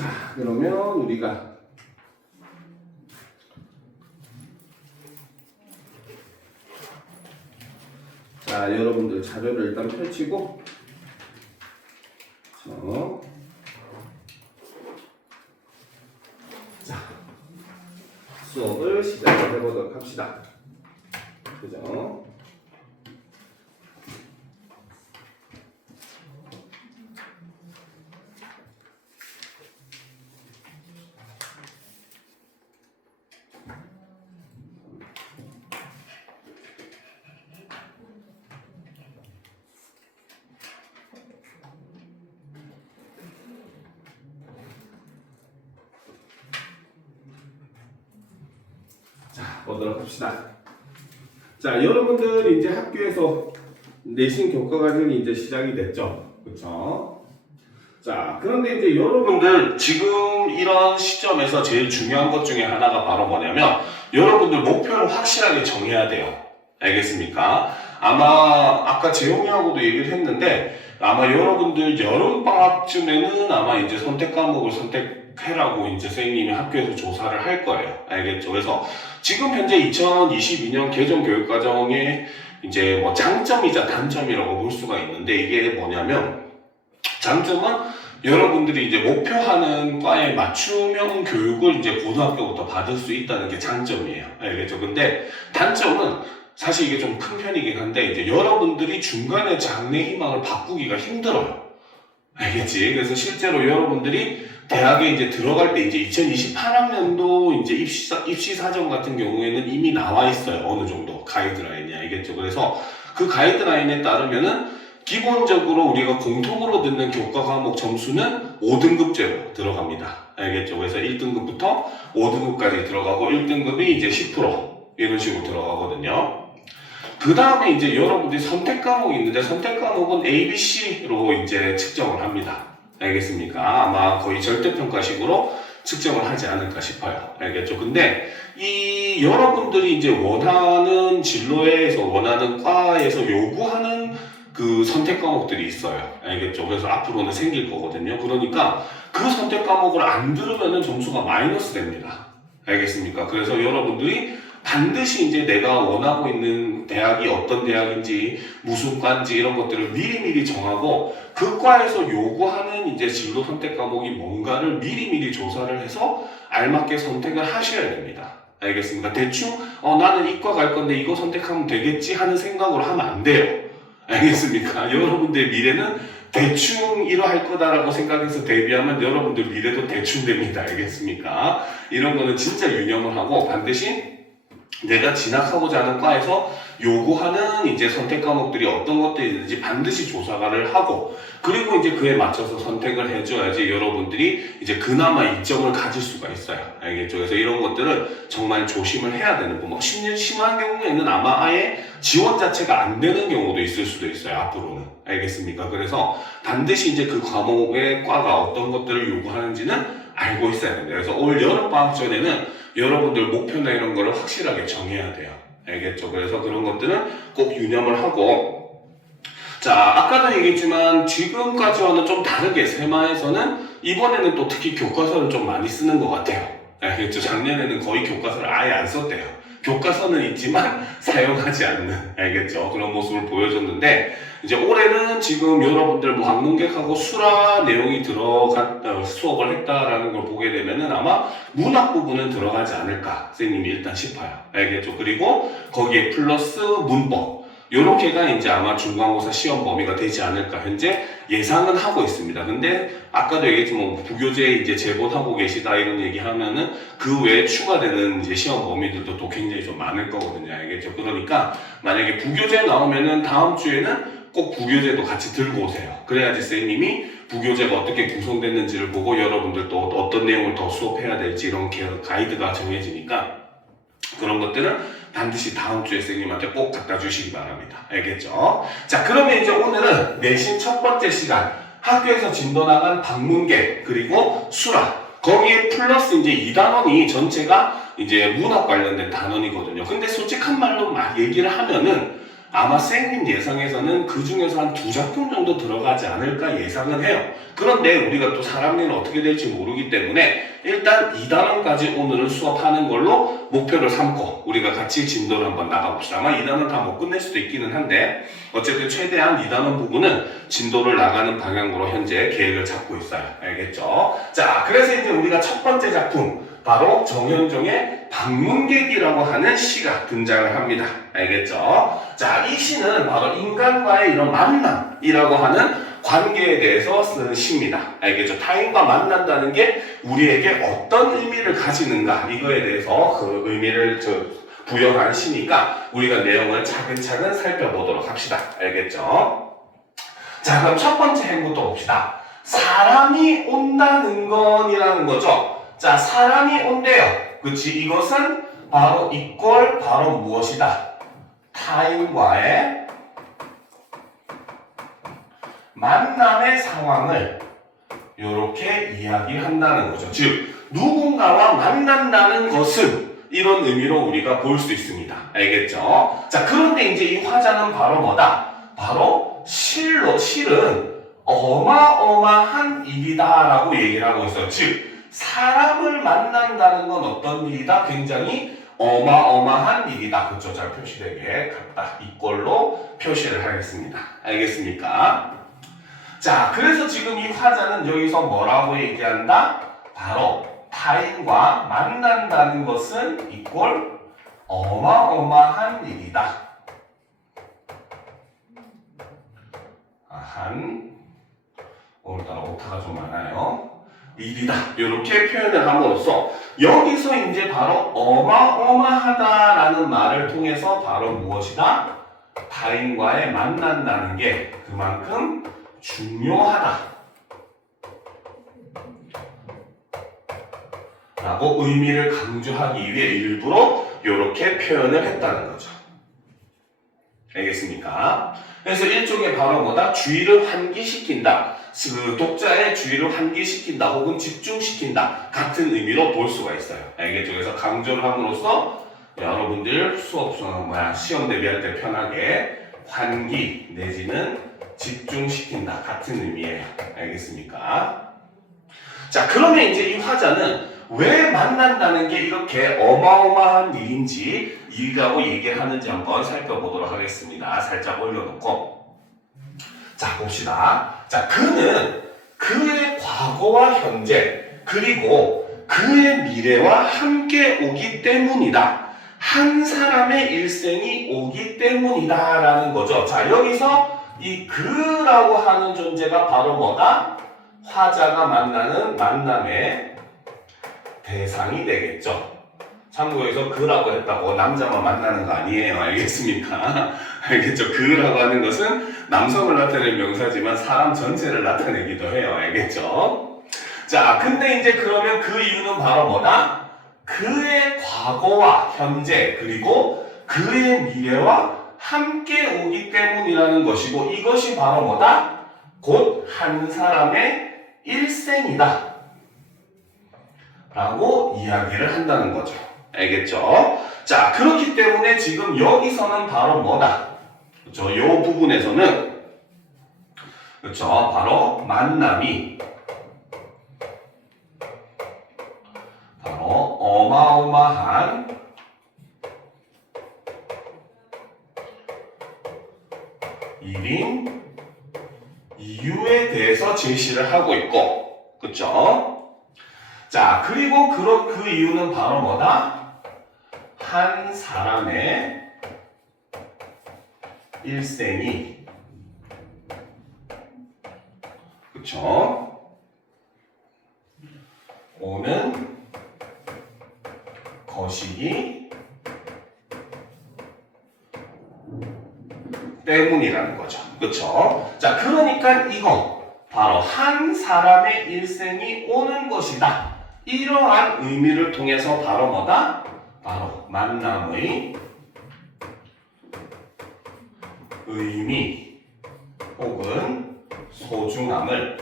자, 그러면 우리가 자, 여러분들 자료를 일단 펼치고 자, 수업을 시작을 해보도록 합시다. 그죠? 자, 보도록 합시다. 자, 여러분들 이제 학교에서 내신 교과 과정이 이제 시작이 됐죠. 그렇죠? 자, 그런데 이제 여러분들 지금 이런 시점에서 제일 중요한 것 중에 하나가 바로 뭐냐면 여러분들 목표를 확실하게 정해야 돼요. 알겠습니까? 아마 아까 재용이하고도 얘기를 했는데 아마 여러분들 여름방학쯤에는 아마 이제 선택 과목을 선택해라고 이제 선생님이 학교에서 조사를 할 거예요. 알겠죠? 그래서 지금 현재 2022년 개정 교육과정의 이제 뭐 장점이자 단점이라고 볼 수가 있는데 이게 뭐냐면 장점은 여러분들이 이제 목표하는 과에 맞춤형 교육을 이제 고등학교부터 받을 수 있다는 게 장점이에요. 알겠죠? 근데 단점은 사실 이게 좀 큰 편이긴 한데 이제 여러분들이 중간에 장래 희망을 바꾸기가 힘들어요. 알겠지? 그래서 실제로 여러분들이 대학에 이제 들어갈 때 이제 2028학년도 이제 입시 사정 같은 경우에는 이미 나와 있어요. 어느 정도 가이드라인이. 알겠죠? 그래서 그 가이드라인에 따르면은 기본적으로 우리가 공통으로 듣는 교과 과목 점수는 5등급제로 들어갑니다. 알겠죠? 그래서 1등급부터 5등급까지 들어가고 1등급이 이제 10% 이런 식으로 들어가거든요. 그 다음에 이제 여러분들이 선택 과목이 있는데 선택 과목은 A, B, C로 이제 측정을 합니다. 알겠습니까? 아마 거의 절대평가식으로 측정을 하지 않을까 싶어요. 알겠죠? 근데 이 여러분들이 이제 원하는 진로에서 원하는 과에서 요구하는 그 선택 과목들이 있어요. 알겠죠? 그래서 앞으로는 생길 거거든요. 그러니까 그 선택 과목을 안 들으면은 점수가 마이너스 됩니다. 알겠습니까? 그래서 여러분들이 반드시 이제 내가 원하고 있는 대학이 어떤 대학인지 무슨 과인지 이런 것들을 미리미리 정하고 그 과에서 요구하는 이제 진로 선택 과목이 뭔가를 미리미리 조사를 해서 알맞게 선택을 하셔야 됩니다. 알겠습니까? 대충 나는 이과 갈 건데 이거 선택하면 되겠지 하는 생각으로 하면 안 돼요. 알겠습니까? 여러분들의 미래는 대충 이러할 거다라고 생각해서 대비하면 여러분들 미래도 대충 됩니다. 알겠습니까? 이런 거는 진짜 유념을 하고 반드시 내가 진학하고자 하는 과에서 요구하는 이제 선택 과목들이 어떤 것들이 있는지 반드시 조사를 하고 그리고 이제 그에 맞춰서 선택을 해줘야지 여러분들이 이제 그나마 이점을 가질 수가 있어요. 알겠죠? 그래서 이런 것들은 정말 조심을 해야 되는 부분. 심한 경우에는 아마 아예 지원 자체가 안 되는 경우도 있을 수도 있어요. 앞으로는. 알겠습니까? 그래서 반드시 이제 그 과목의 과가 어떤 것들을 요구하는지는 알고 있어야 됩니다. 그래서 올 여름방학 전에는 여러분들 목표나 이런 거를 확실하게 정해야 돼요. 알겠죠? 그래서 그런 것들은 꼭 유념을 하고 자, 아까도 얘기했지만 지금까지와는 좀 다르게 세마에서는 이번에는 또 특히 교과서를 좀 많이 쓰는 것 같아요. 알겠죠? 작년에는 거의 교과서를 아예 안 썼대요. 교과서는 있지만 사용하지 않는, 알겠죠? 그런 모습을 보여줬는데 이제 올해는 지금 여러분들 뭐 방문객하고 수라 내용이 들어간 수업을 했다라는 걸 보게 되면은 아마 문학 부분은 들어가지 않을까 선생님이 일단 싶어요. 알겠죠? 그리고 거기에 플러스 문법 요렇게가 이제 아마 중간고사 시험 범위가 되지 않을까 현재 예상은 하고 있습니다. 근데 아까도 얘기했지만 부교재 이제 제본하고 계시다 이런 얘기 하면은 그 외에 추가되는 이제 시험 범위들도 또 굉장히 좀 많을 거거든요. 알겠죠? 그러니까 만약에 부교재 나오면은 다음 주에는 꼭 부교재도 같이 들고 오세요. 그래야지 선생님이 부교재가 어떻게 구성됐는지를 보고 여러분들 또 어떤 내용을 더 수업해야 될지 이런 가이드가 정해지니까 그런 것들은 반드시 다음 주에 선생님한테 꼭 갖다 주시기 바랍니다. 알겠죠? 자, 그러면 이제 오늘은 내신 첫 번째 시간 학교에서 진도 나간 방문객 그리고 수라 거기에 플러스 이제 2단원이 전체가 이제 문학 관련된 단원이거든요. 근데 솔직한 말로 막 얘기를 하면은 아마 쌤님 예상에서는 그 중에서 한 2작품 정도 들어가지 않을까 예상은 해요. 그런데 우리가 또 사람 일은 어떻게 될지 모르기 때문에 일단 2단원까지 오늘은 수업하는 걸로 목표를 삼고 우리가 같이 진도를 한번 나가봅시다. 아마 2단원 다 못 끝낼 수도 있기는 한데 어쨌든 최대한 2단원 부분은 진도를 나가는 방향으로 현재 계획을 잡고 있어요. 알겠죠? 자, 그래서 이제 우리가 첫 번째 작품 바로 정현종의 방문객이라고 하는 시가 등장을 합니다. 알겠죠? 자, 이 시는 바로 인간과의 이런 만남이라고 하는 관계에 대해서 쓰는 시입니다. 알겠죠? 타인과 만난다는 게 우리에게 어떤 의미를 가지는가 이거에 대해서 그 의미를 부여한 시니까 우리가 내용을 차근차근 살펴보도록 합시다. 알겠죠? 자, 그럼 첫 번째 행부터 봅시다. 사람이 온다는 건이라는 거죠. 자, 사람이 온대요. 그치? 이것은 바로 이꼴 바로 무엇이다? 타인과의 만남의 상황을 이렇게 이야기한다는 거죠. 즉, 누군가와 만난다는 것은 이런 의미로 우리가 볼 수 있습니다. 알겠죠? 자, 그런데 이제 이 화자는 바로 뭐다? 바로 실은 어마어마한 일이다라고 얘기를 하고 있어요. 즉, 사람을 만난다는 건 어떤 일이다? 굉장히 어마어마한 일이다. 그렇죠? 잘 표시되게 갖다 이꼴로 표시를 하겠습니다. 알겠습니까? 자, 그래서 지금 이 화자는 여기서 뭐라고 얘기한다? 바로 타인과 만난다는 것은 이꼴 어마어마한 일이다. 오늘따라 오타가 좀 많아요. 일이다. 이렇게 표현을 함으로써 여기서 이제 바로 어마어마하다라는 말을 통해서 바로 무엇이다? 타인과의 만난다는 게 그만큼 중요하다 라고 의미를 강조하기 위해 일부러 이렇게 표현을 했다는 거죠. 알겠습니까? 그래서 일종의 바로 뭐다? 주의를 환기시킨다. 그 독자의 주의를 환기시킨다 혹은 집중시킨다 같은 의미로 볼 수가 있어요. 알겠죠? 그래서 강조를 함으로써 여러분들 시험 대비할 때 편하게 환기 내지는 집중시킨다 같은 의미예요. 알겠습니까? 자, 그러면 이제 이 화자는 왜 만난다는 게 이렇게 어마어마한 일인지 일이라고 얘기를 하는지 한번 살펴보도록 하겠습니다. 살짝 올려놓고 자, 봅시다. 자, 그는 그의 과거와 현재 그리고 그의 미래와 함께 오기 때문이다. 한 사람의 일생이 오기 때문이다 라는 거죠. 자, 여기서 이 그라고 하는 존재가 바로 뭐다? 화자가 만나는 만남의 대상이 되겠죠. 참고해서 그라고 했다고 남자만 만나는 거 아니에요. 알겠습니까? 알겠죠? 그라고 하는 것은 남성을 나타내는 명사지만 사람 전체를 나타내기도 해요. 알겠죠? 자, 근데 이제 그러면 그 이유는 바로 뭐다? 그의 과거와 현재 그리고 그의 미래와 함께 오기 때문이라는 것이고 이것이 바로 뭐다? 곧 한 사람의 일생이다 라고 이야기를 한다는 거죠. 알겠죠? 자, 그렇기 때문에 지금 여기서는 바로 뭐다? 그렇죠? 이 부분에서는 그렇죠? 바로 만남이 바로 어마어마한 일인 이유에 대해서 제시를 하고 있고, 그렇죠? 자, 그리고 그 이유는 바로 뭐다? 한 사람의 일생이 그쵸? 오는 것이기 때문이라는 거죠. 그쵸? 자, 그러니까 이거 바로 한 사람의 일생이 오는 것이다. 이러한 의미를 통해서 바로 뭐다? 바로 만남의 의미 혹은 소중함을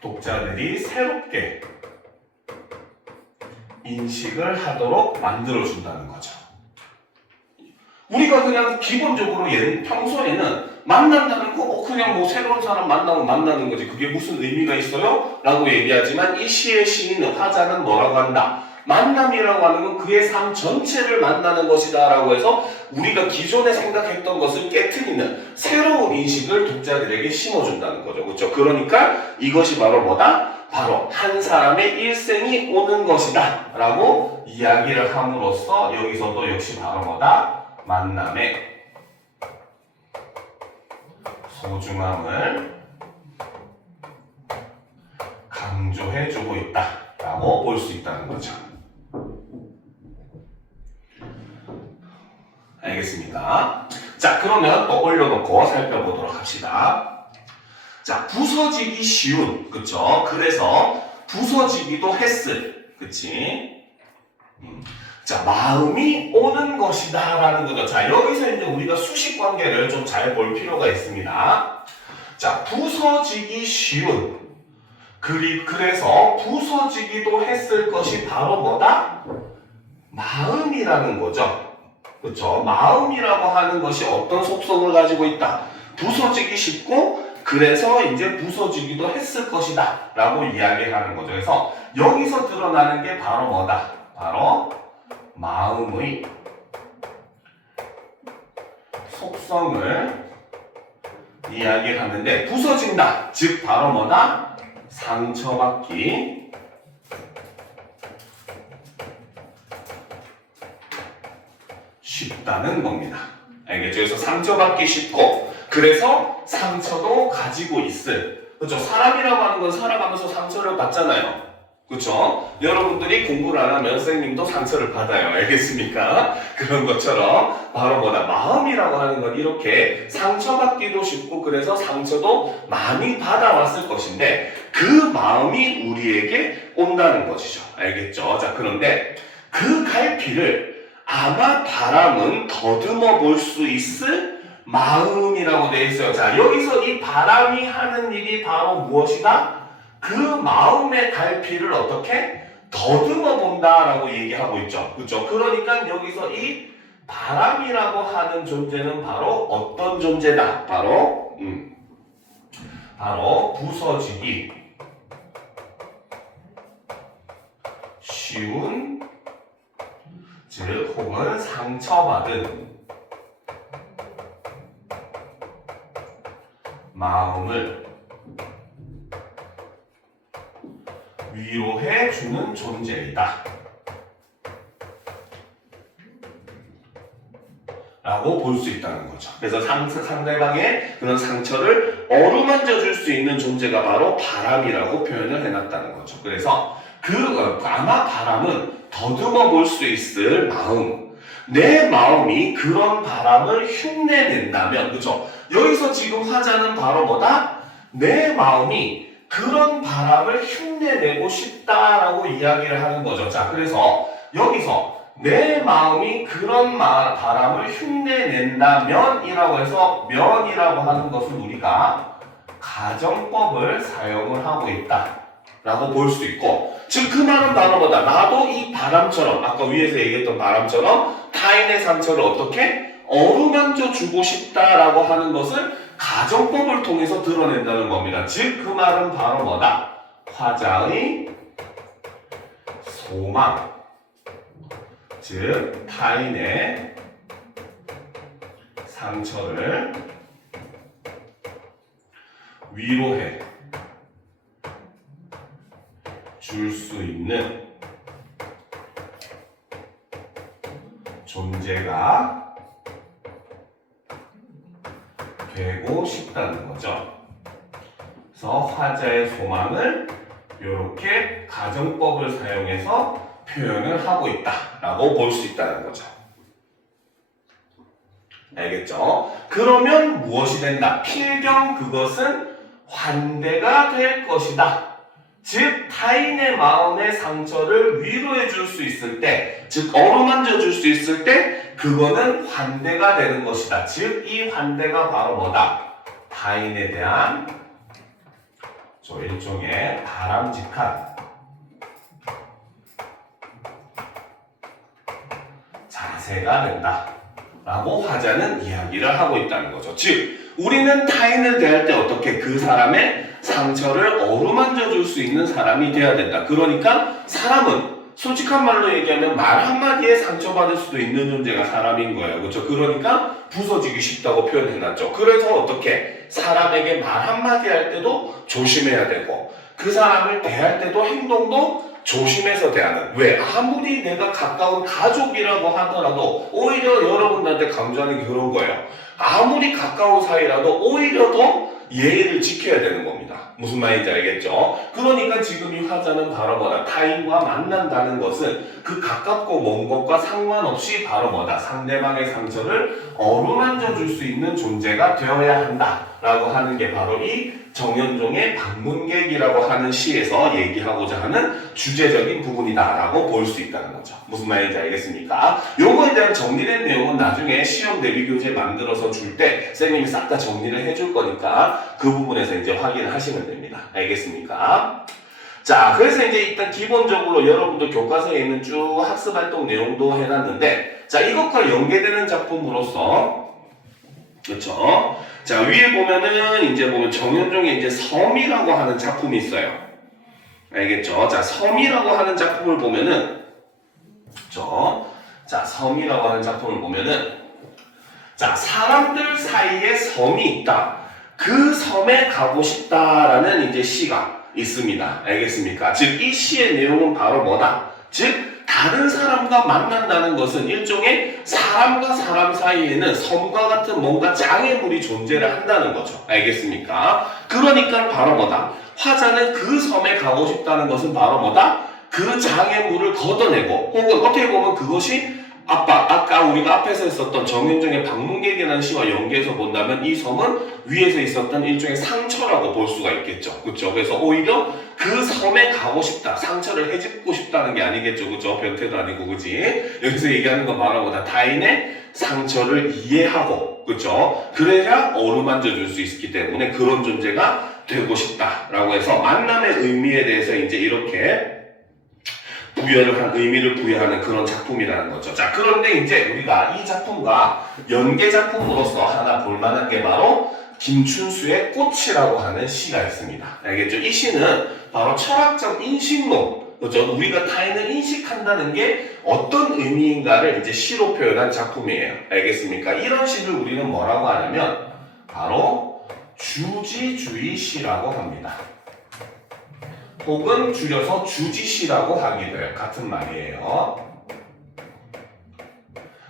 독자들이 새롭게 인식을 하도록 만들어준다는 거죠. 우리가 그냥 기본적으로 평소에는 만난다는 거 그냥 뭐 새로운 사람 만나면 만나는 거지 그게 무슨 의미가 있어요? 라고 얘기하지만 이 시의 시인은 화자는 뭐라고 한다? 만남이라고 하는 건 그의 삶 전체를 만나는 것이다 라고 해서 우리가 기존에 생각했던 것을 깨트리는 새로운 인식을 독자들에게 심어준다는 거죠. 그렇죠? 그러니까 이것이 바로 뭐다? 바로 한 사람의 일생이 오는 것이다 라고 이야기를 함으로써 여기서도 역시 바로 뭐다? 만남의 소중함을 강조해주고 있다 라고 볼 수 있다는 거죠. 알겠습니까? 자, 그러면 또 올려놓고 살펴보도록 합시다. 자, 부서지기 쉬운, 그쵸? 그래서 부서지기도 했을, 그치? 자, 마음이 오는 것이다 라는 거죠. 자, 여기서 이제 우리가 수식 관계를 좀 잘 볼 필요가 있습니다. 자, 부서지기 쉬운. 그래서 부서지기도 했을 것이 바로 뭐다? 마음이라는 거죠. 그렇죠? 마음이라고 하는 것이 어떤 속성을 가지고 있다. 부서지기 쉽고 그래서 이제 부서지기도 했을 것이다 라고 이야기하는 거죠. 그래서 여기서 드러나는 게 바로 뭐다? 바로 마음의 속성을 이야기하는데 부서진다. 즉 바로 뭐다? 상처받기 쉽다는 겁니다. 알겠죠? 그래서 상처받기 쉽고 그래서 상처도 가지고 있을. 그렇죠? 사람이라고 하는 건 살아가면서 상처를 받잖아요. 그렇죠? 여러분들이 공부를 안 하면 선생님도 상처를 받아요. 알겠습니까? 그런 것처럼 바로 뭐다? 마음이라고 하는 건 이렇게 상처받기도 쉽고 그래서 상처도 많이 받아왔을 것인데 그 마음이 우리에게 온다는 것이죠. 알겠죠? 자, 그런데 그 갈피를 아마 바람은 더듬어 볼 수 있을 마음이라고 되어 있어요. 자, 여기서 이 바람이 하는 일이 바로 무엇이다? 그 마음의 갈피를 어떻게 더듬어 본다라고 얘기하고 있죠. 그렇죠? 그러니까 여기서 이 바람이라고 하는 존재는 바로 어떤 존재다? 바로 부서지기 쉬운 즉 혹은 상처받은 마음을 위로해주는 존재이다 라고 볼 수 있다는 거죠. 그래서 상대방의 그런 상처를 어루만져 줄 수 있는 존재가 바로 바람이라고 표현을 해놨다는 거죠. 그래서 아마 바람은 더듬어 볼 수 있을 마음, 내 마음이 그런 바람을 흉내낸다면, 그렇죠? 여기서 지금 화자는 바로 뭐다? 내 마음이 그런 바람을 흉내내고 싶다라고 이야기를 하는 거죠. 자, 그래서 여기서 내 마음이 그런 바람을 흉내낸다면 이라고 해서 면이라고 하는 것은 우리가 가정법을 사용을 하고 있다 라고 볼 수 있고, 즉 그 말은 바로 뭐다? 나도 이 바람처럼, 아까 위에서 얘기했던 바람처럼 타인의 상처를 어떻게 어루만져 주고 싶다라고 하는 것을 가정법을 통해서 드러낸다는 겁니다. 즉 그 말은 바로 뭐다? 화자의 소망, 즉 타인의 상처를 위로해 줄 수 있는 존재가 되고 싶다는 거죠. 그래서 화자의 소망을 이렇게 가정법을 사용해서 표현을 하고 있다라고 볼 수 있다는 거죠. 알겠죠? 그러면 무엇이 된다? 필경 그것은 환대가 될 것이다. 즉 타인의 마음의 상처를 위로해 줄 수 있을 때, 즉 어루만져 줄 수 있을 때 그거는 환대가 되는 것이다. 즉 이 환대가 바로 뭐다? 타인에 대한 일종의 바람직한 자세가 된다 라고 화자는 이야기를 하고 있다는 거죠. 즉 우리는 타인을 대할 때 어떻게 그 사람의 상처를 어루만져 줄 수 있는 사람이 돼야 된다. 그러니까 사람은 솔직한 말로 얘기하면 말 한마디에 상처받을 수도 있는 존재가 사람인 거예요. 그렇죠? 그러니까 부서지기 쉽다고 표현해놨죠. 그래서 어떻게 사람에게 말 한마디 할 때도 조심해야 되고 그 사람을 대할 때도 행동도 조심해서 대하는. 왜? 아무리 내가 가까운 가족이라고 하더라도 오히려 여러분들한테 강조하는 게 그런 거예요. 아무리 가까운 사이라도 오히려 더 예의를 지켜야 되는 겁니다. 무슨 말인지 알겠죠? 그러니까 지금 이 화자는 바로 뭐다? 타인과 만난다는 것은 그 가깝고 먼 것과 상관없이 바로 뭐다? 상대방의 상처를 어루만져 줄 수 있는 존재가 되어야 한다 라고 하는 게 바로 이 정현종의 방문객이라고 하는 시에서 얘기하고자 하는 주제적인 부분이다 라고 볼 수 있다는 거죠. 무슨 말인지 알겠습니까? 요거에 대한 정리된 내용은 나중에 시험 대비 교재 만들어서 줄 때 선생님이 싹 다 정리를 해줄 거니까 그 부분에서 이제 확인을 하시면 됩니다. 알겠습니까? 자, 그래서 이제 일단 기본적으로 여러분들 교과서에 있는 쭉 학습활동 내용도 해놨는데, 자, 이것과 연계되는 작품으로서, 그렇죠? 자, 위에 보면은 이제 보면 정현종의 이제 섬이라고 하는 작품이 있어요. 알겠죠? 자, 섬이라고 하는 작품을 보면은, 그렇죠? 자, 섬이라고 하는 작품을 보면은, 자, 사람들 사이에 섬이 있다. 그 섬에 가고 싶다라는 이제 시가 있습니다. 알겠습니까? 즉, 이 시의 내용은 바로 뭐다? 즉, 다른 사람과 만난다는 것은 일종의 사람과 사람 사이에는 섬과 같은 뭔가 장애물이 존재를 한다는 거죠. 알겠습니까? 그러니까 바로 뭐다? 화자는 그 섬에 가고 싶다는 것은 바로 뭐다? 그 장애물을 걷어내고 혹은 어떻게 보면 그것이 아까 우리가 앞에서 했었던 정현종의 방문객이라는 시와 연계해서 본다면 이 섬은 위에서 있었던 일종의 상처라고 볼 수가 있겠죠. 그렇죠? 그래서 오히려 그 섬에 가고 싶다. 상처를 헤집고 싶다는 게 아니겠죠. 그렇죠? 변태도 아니고 그지? 여기서 얘기하는 건 바로 뭐다? 타인의 상처를 이해하고 그렇죠? 그래야 어루만져 줄 수 있기 때문에 그런 존재가 되고 싶다라고 해서 만남의 의미에 대해서 이제 이렇게 의미를 부여하는 그런 작품이라는 거죠. 자, 그런데 이제 우리가 이 작품과 연계 작품으로서 하나 볼만한 게 바로 김춘수의 꽃이라고 하는 시가 있습니다. 알겠죠? 이 시는 바로 철학적 인식론, 그렇죠? 우리가 타인을 인식한다는 게 어떤 의미인가를 이제 시로 표현한 작품이에요. 알겠습니까? 이런 시를 우리는 뭐라고 하냐면 바로 주지주의 시라고 합니다. 혹은 줄여서 주지시라고 하기도 해요. 같은 말이에요.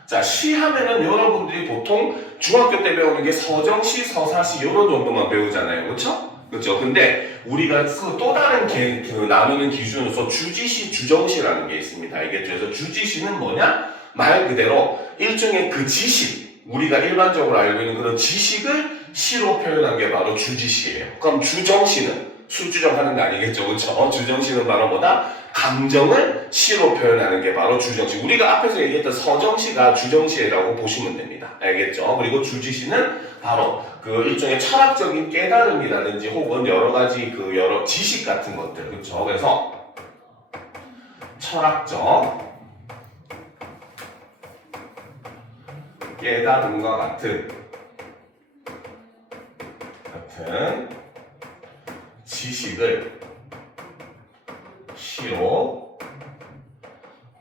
자, 시 하면은 여러분들이 보통 중학교 때 배우는 게 서정시, 서사시 이런 정도만 배우잖아요. 그렇죠? 그렇죠? 근데 우리가 또 다른 나누는 기준으로서 주지시, 주정시라는 게 있습니다. 알겠죠? 그래서 주지시는 뭐냐? 말 그대로 일종의 그 지식, 우리가 일반적으로 알고 있는 그런 지식을 시로 표현한 게 바로 주지시예요. 그럼 주정시는 술주정하는 거 아니겠죠, 그렇죠? 주정시는 바로 뭐다? 감정을 시로 표현하는 게 바로 주정시. 우리가 앞에서 얘기했던 서정시가 주정시라고 보시면 됩니다. 알겠죠? 그리고 주지시는 바로 그 일종의 철학적인 깨달음이라든지 혹은 여러 가지 그 여러 지식 같은 것들, 그렇죠? 그래서 철학적 깨달음과 같은 지식을 시로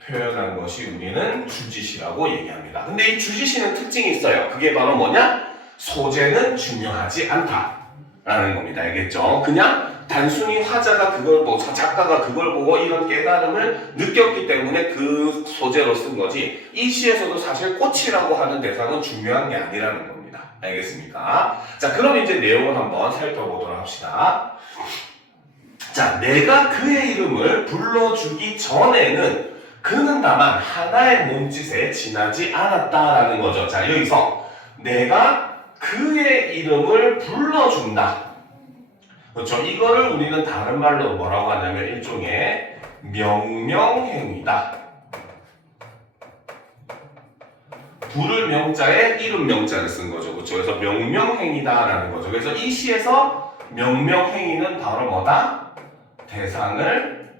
표현한 것이 우리는 주지시라고 얘기합니다. 근데 이 주지시는 특징이 있어요. 그게 바로 뭐냐? 소재는 중요하지 않다라는 겁니다. 알겠죠? 그냥 단순히 화자가 그걸 보고 작가가 그걸 보고 이런 깨달음을 느꼈기 때문에 그 소재로 쓴 거지 이 시에서도 사실 꽃이라고 하는 대상은 중요한 게 아니라는 겁니다. 알겠습니까? 자, 그럼 이제 내용을 한번 살펴보도록 합시다. 자, 내가 그의 이름을 불러주기 전에는 그는 다만 하나의 몸짓에 지나지 않았다라는 거죠. 자, 여기서 내가 그의 이름을 불러준다. 그렇죠? 이거를 우리는 다른 말로 뭐라고 하냐면 일종의 명명행위다. 부를 명자에 이름 명자를 쓴 거죠. 그렇죠? 그래서 명명행위다라는 거죠. 그래서 이 시에서 명명행위는 바로 뭐다? 대상을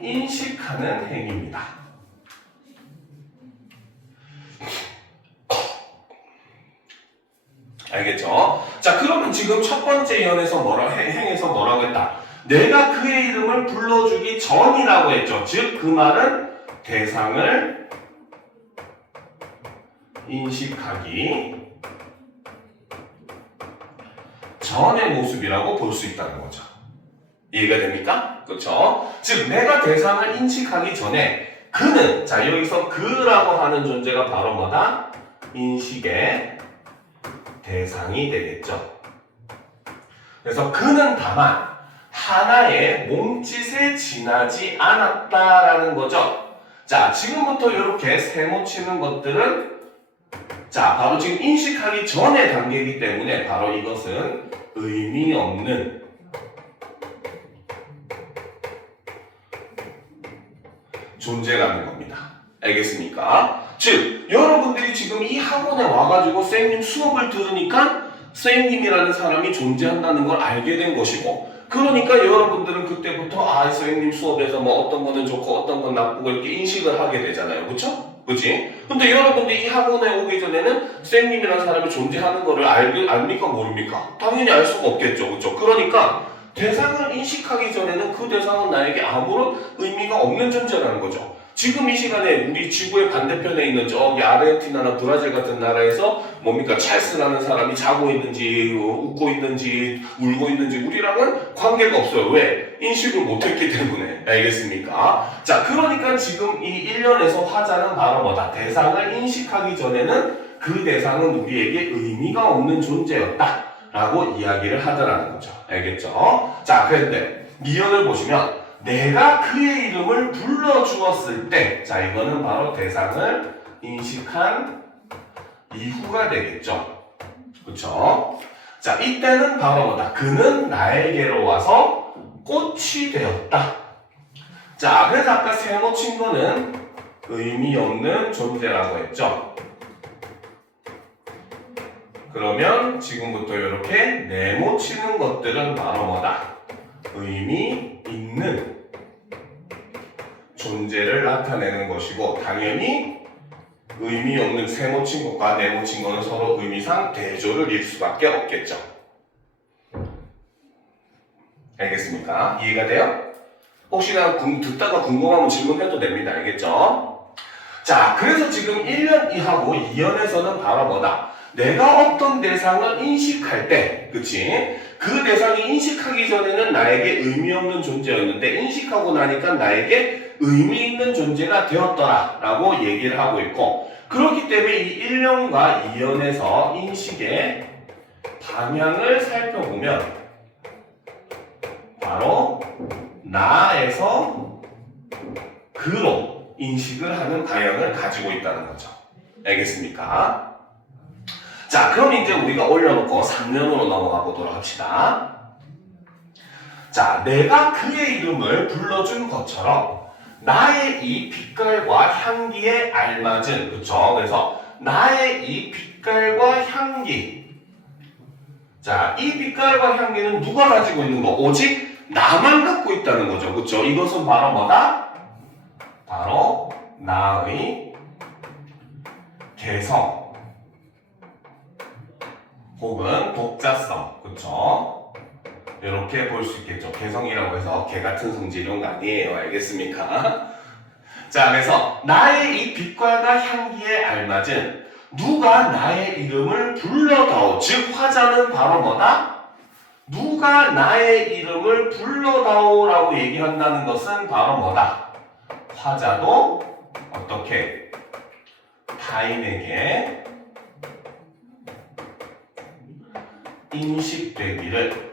인식하는 행위입니다. 알겠죠? 자, 그러면 지금 첫 번째 연에서 행에서 뭐라고 했다? 내가 그의 이름을 불러주기 전이라고 했죠. 즉, 그 말은 대상을 인식하기 전의 모습이라고 볼 수 있다는 거죠. 이해가 됩니까? 그렇죠? 즉, 내가 대상을 인식하기 전에 그는, 자, 여기서 그라고 하는 존재가 바로 뭐다? 인식의 대상이 되겠죠. 그래서 그는 다만 하나의 몸짓에 지나지 않았다라는 거죠. 자, 지금부터 이렇게 세모 치는 것들은 자, 바로 지금 인식하기 전의 단계이기 때문에 바로 이것은 의미 없는 존재라는 겁니다. 알겠습니까? 즉, 여러분들이 지금 이 학원에 와가지고 선생님 수업을 들으니까 선생님이라는 사람이 존재한다는 걸 알게 된 것이고, 그러니까 여러분들은 그때부터 선생님 수업에서 뭐 어떤 거는 좋고 어떤 건 나쁘고 이렇게 인식을 하게 되잖아요. 그쵸? 그치? 근데 여러분들이 이 학원에 오기 전에는 선생님이라는 사람이 존재하는 거를 압니까? 모릅니까? 당연히 알 수가 없겠죠. 그쵸? 그러니까 대상을 인식하기 전에는 그 대상은 나에게 아무런 의미가 없는 존재라는 거죠. 지금 이 시간에 우리 지구의 반대편에 있는 저기 아르헨티나나 브라질 같은 나라에서 뭡니까? 찰스라는 사람이 자고 있는지 웃고 있는지 울고 있는지 우리랑은 관계가 없어요. 왜? 인식을 못했기 때문에. 알겠습니까? 자, 그러니까 지금 이 1년에서 화자는 바로 뭐다? 대상을 인식하기 전에는 그 대상은 우리에게 의미가 없는 존재였다 라고 이야기를 하더라는 거죠. 알겠죠? 자, 그런데 이연을 보시면 내가 그의 이름을 불러주었을 때, 자, 이거는 바로 대상을 인식한 이후가 되겠죠. 그쵸? 자, 이때는 바로 뭐다? 그는 나에게로 와서 꽃이 되었다. 자, 그래서 아까 세모 친 거는 의미 없는 존재라고 했죠. 그러면 지금부터 이렇게 네모 치는 것들은 바로 뭐다? 의미 있는 존재를 나타내는 것이고, 당연히 의미 없는 세모 친 것과 네모 친 거는 서로 의미상 대조를 이룰 수밖에 없겠죠. 알겠습니까? 이해가 돼요? 혹시나 듣다가 궁금하면 질문해도 됩니다. 알겠죠? 자, 그래서 지금 1년 이하고 2년에서는 바로 뭐다? 내가 어떤 대상을 인식할 때, 그치? 그 대상이 인식하기 전에는 나에게 의미 없는 존재였는데 인식하고 나니까 나에게 의미 있는 존재가 되었더라 라고 얘기를 하고 있고, 그렇기 때문에 이 1년과 2년에서 인식의 방향을 살펴보면 바로 나에서 그로 인식을 하는 방향을 가지고 있다는 거죠. 알겠습니까? 자, 그럼 이제 우리가 올려놓고 3년으로 넘어가 보도록 합시다. 자, 내가 그의 이름을 불러준 것처럼 나의 이 빛깔과 향기에 알맞은, 그쵸? 그래서 나의 이 빛깔과 향기. 자, 이 빛깔과 향기는 누가 가지고 있는 거? 오직 나만 갖고 있다는 거죠. 그쵸? 이것은 바로 뭐다? 바로 나의 개성. 혹은 독자성, 그쵸? 이렇게 볼 수 있겠죠. 개성이라고 해서 개 같은 성질 이런 거 아니에요. 알겠습니까? 자, 그래서 나의 이 빛깔과 향기에 알맞은 누가 나의 이름을 불러다오. 즉, 화자는 바로 뭐다? 누가 나의 이름을 불러다오라고 얘기한다는 것은 바로 뭐다? 화자도 어떻게? 타인에게 인식되기를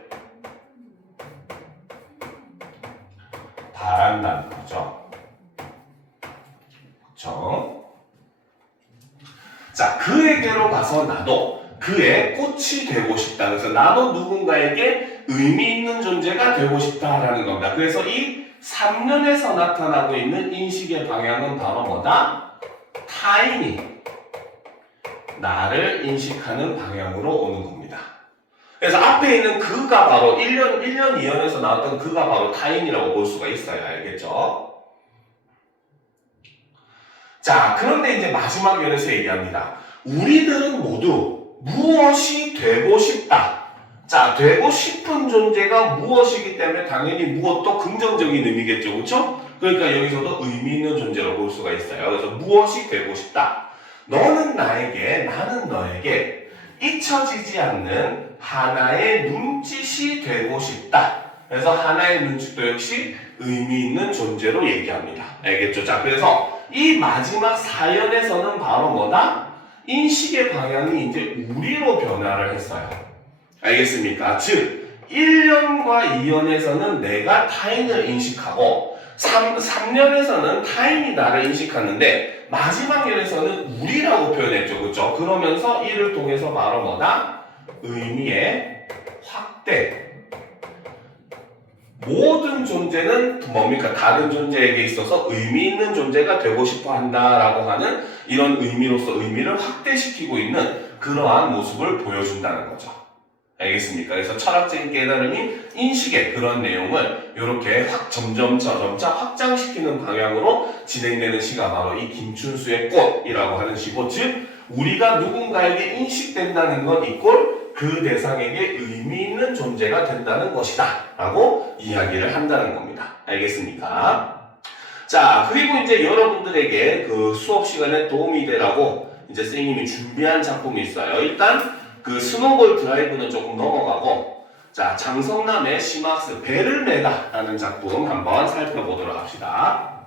바란다는 거죠. 그렇죠? 자, 그에게로 가서 나도 그의 꽃이 되고 싶다. 그래서 나도 누군가에게 의미 있는 존재가 되고 싶다라는 겁니다. 그래서 이 3년에서 나타나고 있는 인식의 방향은 바로 뭐다? 타인이 나를 인식하는 방향으로 오는 겁니다. 그래서 앞에 있는 그가 바로 1년 2년에서 나왔던 그가 바로 타인이라고 볼 수가 있어요. 알겠죠? 자, 그런데 이제 마지막 연에서 얘기합니다. 우리들은 모두 무엇이 되고 싶다. 자, 되고 싶은 존재가 무엇이기 때문에 당연히 무엇도 긍정적인 의미겠죠. 그렇죠? 그러니까 여기서도 의미 있는 존재로 볼 수가 있어요. 그래서 무엇이 되고 싶다. 너는 나에게, 나는 너에게 잊혀지지 않는 하나의 눈짓이 되고 싶다. 그래서 하나의 눈짓도 역시 의미 있는 존재로 얘기합니다. 알겠죠? 자, 그래서 이 마지막 사연에서는 바로 뭐다? 인식의 방향이 이제 우리로 변화를 했어요. 알겠습니까? 즉 1년과 2년에서는 내가 타인을 인식하고 3년에서는 타인이 나를 인식하는데 마지막 년에서는 우리라고 표현했죠. 그렇죠? 그러면서 이를 통해서 바로 뭐다? 의미의 확대. 모든 존재는 뭡니까? 다른 존재에게 있어서 의미 있는 존재가 되고 싶어 한다라고 하는 이런 의미로서 의미를 확대시키고 있는 그러한 모습을 보여준다는 거죠. 알겠습니까? 그래서 철학적인 깨달음이 인식의 그런 내용을 이렇게 점점차 확장시키는 방향으로 진행되는 시가 바로 이 김춘수의 꽃이라고 하는 시고, 즉 우리가 누군가에게 인식된다는 건 이꼴 그 대상에게 의미 있는 존재가 된다는 것이다 라고 이야기를 한다는 겁니다. 알겠습니까? 자, 그리고 이제 여러분들에게 그 수업 시간에 도움이 되라고 이제 선생님이 준비한 작품이 있어요. 일단 그 스노볼 드라이브는 조금 넘어가고, 자, 장성남의 시막스 배를 매다 라는 작품 한번 살펴보도록 합시다.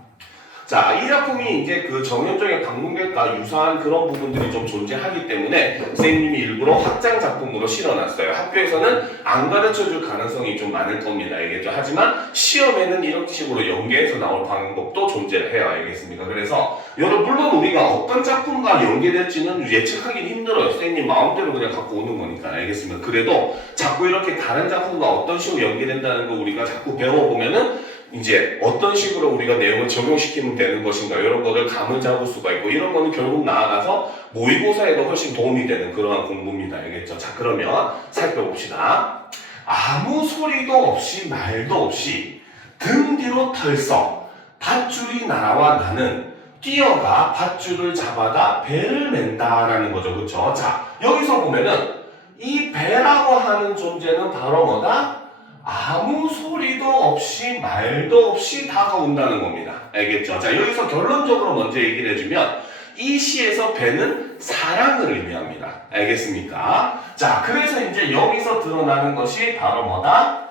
자, 이 작품이 이제 그 정현종의 방문객과 유사한 그런 부분들이 좀 존재하기 때문에 선생님이 일부러 확장 작품으로 실어놨어요. 학교에서는 안 가르쳐줄 가능성이 좀 많을 겁니다. 알겠죠? 하지만 시험에는 이런 식으로 연계해서 나올 방법도 존재를 해요. 알겠습니까? 그래서 여러분, 물론 우리가 어떤 작품과 연계될지는 예측하기는 힘들어요. 선생님 마음대로 그냥 갖고 오는 거니까. 알겠습니까? 그래도 자꾸 이렇게 다른 작품과 어떤 식으로 연계된다는 거 우리가 자꾸 배워보면은 이제 어떤 식으로 우리가 내용을 적용시키면 되는 것인가 이런 거를 감을 잡을 수가 있고, 이런 거는 결국 나아가서 모의고사에도 훨씬 도움이 되는 그러한 공부입니다. 알겠죠? 자, 그러면 살펴봅시다. 아무 소리도 없이 말도 없이 등 뒤로 털썩 밧줄이 나와 나는 뛰어가 밧줄을 잡아다 배를 맨다라는 거죠. 그렇죠? 자, 여기서 보면은 이 배라고 하는 존재는 바로 뭐다? 아무 소리도 없이 말도 없이 다가온다는 겁니다. 알겠죠? 자, 여기서 결론적으로 먼저 얘기를 해주면 이 시에서 배는 사랑을 의미합니다. 알겠습니까? 자, 그래서 이제 여기서 드러나는 것이 바로 뭐다?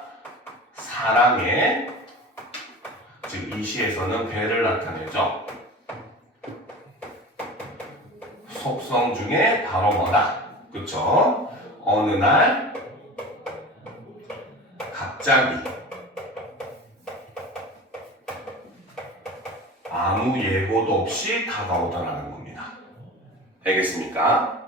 사랑의, 즉 이 시에서는 배를 나타내죠. 속성 중에 바로 뭐다? 그쵸? 어느 날 갑자기 아무 예고도 없이 다가오더라는 겁니다. 알겠습니까?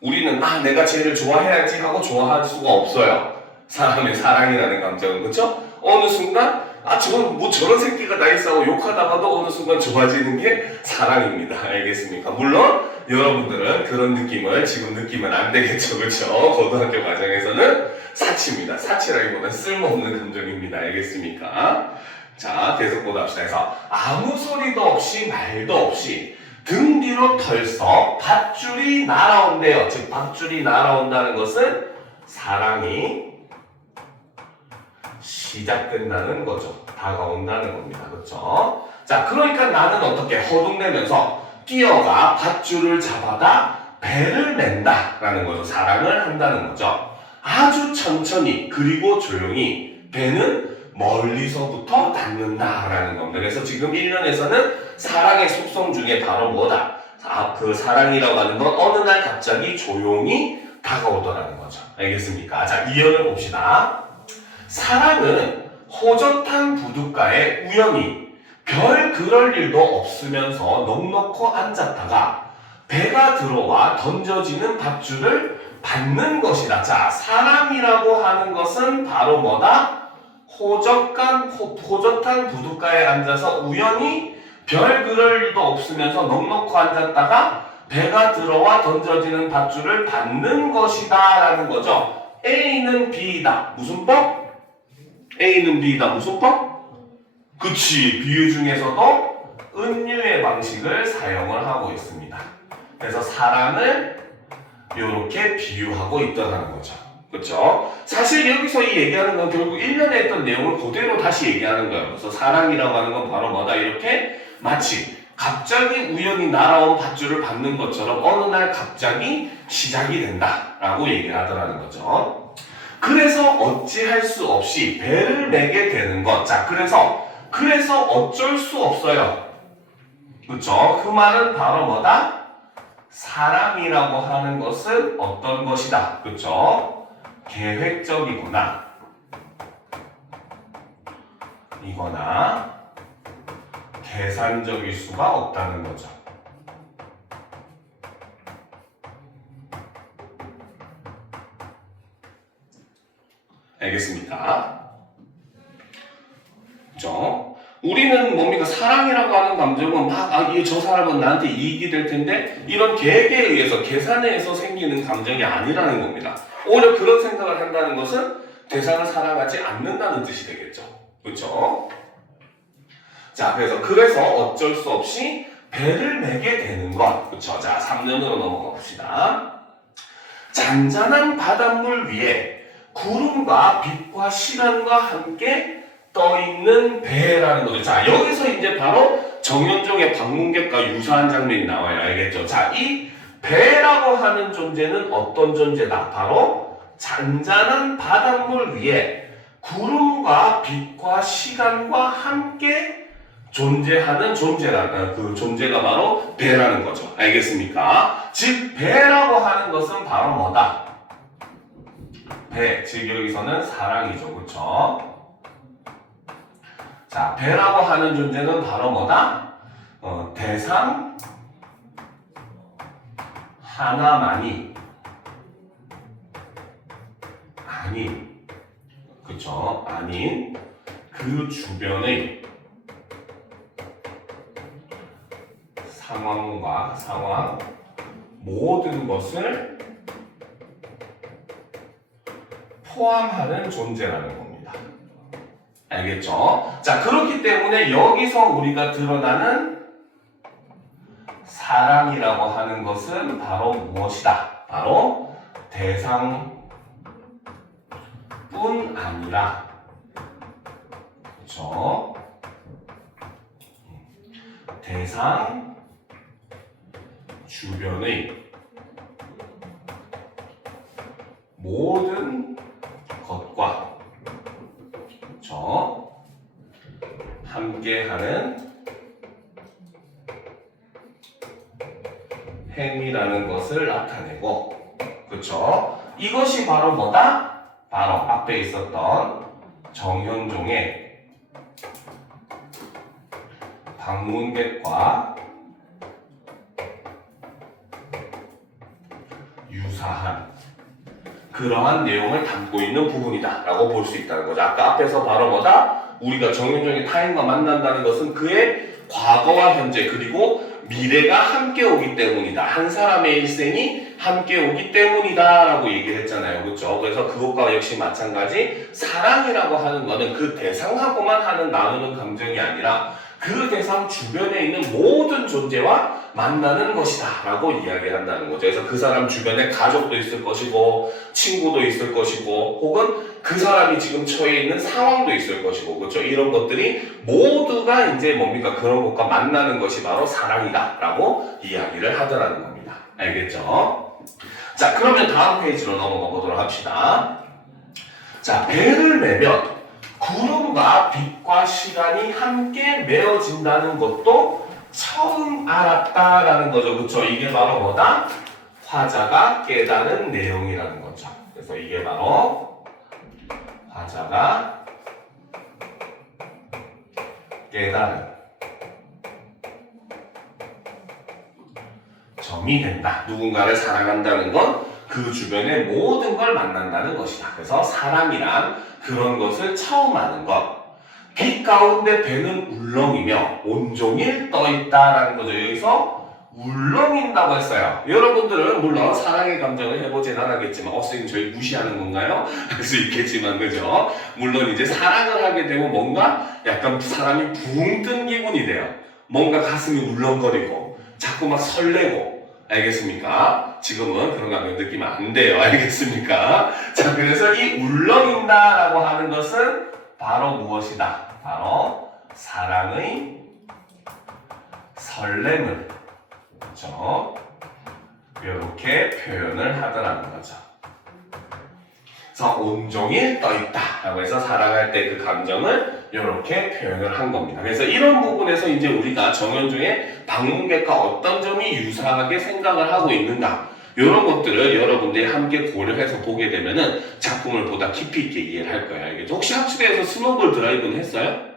우리는 내가 쟤를 좋아해야지 하고 좋아할 수가 없어요. 사람의 사랑이라는 감정은. 그렇죠? 어느 순간 저건 뭐 저런 새끼가 나 있어 하고 욕하다가도 어느 순간 좋아지는 게 사랑입니다. 알겠습니까? 물론 여러분들은 그런 느낌을 지금 느끼면 안 되겠죠. 그렇죠? 고등학교 과정에서는 사치입니다. 사치라기보다는 쓸모없는 감정입니다. 알겠습니까? 자, 계속 보도록 합시다. 그래서 아무 소리도 없이 말도 없이 등 뒤로 털썩 밧줄이 날아온대요. 즉 밧줄이 날아온다는 것은 사랑이 시작된다는 거죠. 다가온다는 겁니다. 그렇죠? 자, 그러니까 나는 어떻게 허둥대면서 뛰어가 밧줄을 잡아다 배를 맨다 라는 거죠. 사랑을 한다는 거죠. 아주 천천히 그리고 조용히 배는 멀리서부터 닿는다라는 겁니다. 그래서 지금 1년에서는 사랑의 속성 중에 바로 뭐다? 그 사랑이라고 하는 건 어느 날 갑자기 조용히 다가오더라는 거죠. 알겠습니까? 자, 2연을 봅시다. 사랑은 호젓한 부둣가에 우연히 별 그럴 일도 없으면서 넋놓고 앉았다가 배가 들어와 던져지는 밧줄을 받는 것이다. 자, 사랑이라고 하는 것은 바로 뭐다? 호젓한 부둣가에 앉아서 우연히 별 그럴 일도 없으면서 넋놓고 앉았다가 배가 들어와 던져지는 밧줄을 받는 것이다 라는 거죠. A는 B이다. 무슨 법? A는 B이다. 무슨 법? 그치. 비유 중에서도 은유의 방식을 사용을 하고 있습니다. 그래서 사랑을 이렇게 비유하고 있더라는 거죠. 그렇죠? 사실 여기서 이 얘기하는 건 결국 1년에 했던 내용을 그대로 다시 얘기하는 거예요. 그래서 사랑이라고 하는 건 바로 뭐다? 이렇게 마치 갑자기 우연히 날아온 밧줄을 받는 것처럼 어느 날 갑자기 시작이 된다라고 얘기를 하더라는 거죠. 그래서 어찌할 수 없이 배를 매게 되는 것. 자, 그래서 어쩔 수 없어요. 그렇죠? 그 말은 바로 뭐다? 사랑이라고 하는 것은 어떤 것이다. 그렇죠? 계획적이거나 이거나 계산적일 수가 없다는 거죠. 알겠습니까? 그렇죠? 우리는 뭡니까? 사랑이라고 하는 감정은 막 저 사람은 나한테 이익이 될 텐데 이런 계획에 의해서 계산에 의해서 생기는 감정이 아니라는 겁니다. 오히려 그런 생각을 한다는 것은 대상을 사랑하지 않는다는 뜻이 되겠죠. 그렇죠? 자, 그래서 어쩔 수 없이 배를 매게 되는 것. 그렇죠? 자, 3년으로 넘어가 봅시다. 잔잔한 바닷물 위에 구름과 빛과 시간과 함께 떠있는 배라는 거죠. 자, 여기서 이제 바로 정현종의 방문객과 유사한 장면이 나와요. 알겠죠? 자, 이 배라고 하는 존재는 어떤 존재다? 바로 잔잔한 바닷물 위에 구름과 빛과 시간과 함께 존재하는 존재라는 그 존재가 바로 배라는 거죠. 알겠습니까? 즉 배라고 하는 것은 바로 뭐다? 배, 즉 여기서는 사랑이죠. 그렇죠? 자, 배라고 하는 존재는 바로 뭐다? 대상 하나만이 아닌, 그쵸? 아닌 그 주변의 상황 모든 것을 포함하는 존재라는 겁니다. 알겠죠? 자, 그렇기 때문에 여기서 우리가 드러나는 사랑이라고 하는 것은 바로 무엇이다? 바로 대상뿐 아니라, 그렇죠? 대상 주변의 모든 것과, 그렇죠? 함께하는 행위라는 것을 나타내고, 그렇죠? 이것이 바로 뭐다? 바로 앞에 있었던 정현종의 방문객과 유사한 그러한 내용을 담고 있는 부분이다 라고 볼 수 있다는 거죠. 아까 앞에서 바로 뭐다? 우리가 정현종의 타인과 만난다는 것은 그의 과거와 현재 그리고 미래가 함께 오기 때문이다. 한 사람의 일생이 함께 오기 때문이다 라고 얘기를 했잖아요. 그렇죠? 그래서 그것과 역시 마찬가지 사랑이라고 하는 거는 그 대상하고만 나누는 감정이 아니라 그 대상 주변에 있는 모든 존재와 만나는 것이다 라고 이야기를 한다는 거죠. 그래서 그 사람 주변에 가족도 있을 것이고 친구도 있을 것이고 혹은 그 사람이 지금 처해 있는 상황도 있을 것이고, 그렇죠? 이런 것들이 모두가 이제 뭡니까? 그런 것과 만나는 것이 바로 사랑이다 라고 이야기를 하더라는 겁니다. 알겠죠? 자, 그러면 다음 페이지로 넘어가 보도록 합시다. 자, 배를 매면 구름과 빛과 시간이 함께 메어진다는 것도 처음 알았다라는 거죠. 그렇죠? 이게 바로 뭐다? 화자가 깨달은 내용이라는 거죠. 그래서 이게 바로 화자가 깨달은 점이 된다. 누군가를 사랑한다는 건 그 주변의 모든 걸 만난다는 것이다. 그래서 사랑이란 그런 것을 처음 아는 것. 빛 가운데 배는 울렁이며 온종일 떠있다라는 거죠. 여기서 울렁인다고 했어요. 여러분들은 물론 사랑의 감정을 해보진 않았겠지만 선생님 저희 무시하는 건가요? 할 수 있겠지만 그죠? 물론 이제 사랑을 하게 되면 뭔가 약간 사람이 붕 뜬 기분이 돼요. 뭔가 가슴이 울렁거리고 자꾸 막 설레고 알겠습니까? 지금은 그런 감정 느끼면 안 돼요. 알겠습니까? 자, 그래서 이 울렁인다라고 하는 것은 바로 무엇이다? 바로 사랑의 설렘을, 그렇죠? 이렇게 표현을 하더라는 거죠. 그래서 온종일 떠있다라고 해서 사랑할 때 그 감정을 이렇게 표현을 한 겁니다. 그래서 이런 부분에서 이제 우리가 정현중의 방문객과 어떤 점이 유사하게 생각을 하고 있는가, 이런 것들을 여러분들이 함께 고려해서 보게 되면은 작품을 보다 깊이 있게 이해를 할 거예요. 알겠죠? 혹시 학습에서 스노볼 드라이브는 했어요?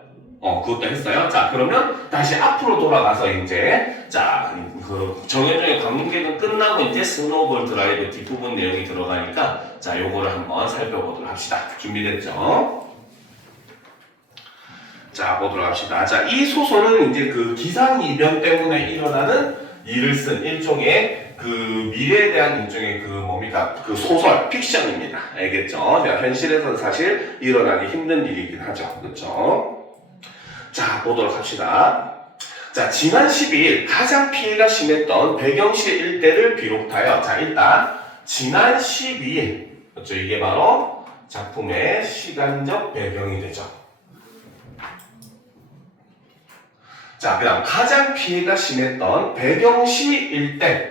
그것도 했어요. 자, 그러면 다시 앞으로 돌아가서 이제, 자, 그 정현중의 방문객은 끝나고 이제 스노볼 드라이브 뒷부분 내용이 들어가니까, 자, 요거를 한번 살펴보도록 합시다. 준비됐죠? 자, 보도록 합시다. 자, 이 소설은 이제 그 기상이변 때문에 일어나는 일을 쓴 일종의 그 미래에 대한 일종의 그 뭡니까? 그 소설, 픽션입니다. 알겠죠? 자, 현실에서는 사실 일어나기 힘든 일이긴 하죠. 그렇죠? 자, 보도록 합시다. 자, 지난 12일 가장 피해가 심했던 배경시 일대를 비롯하여, 자, 일단 지난 12일, 그렇죠? 이게 바로 작품의 시간적 배경이 되죠. 자, 그 다음 가장 피해가 심했던 배경시 일대,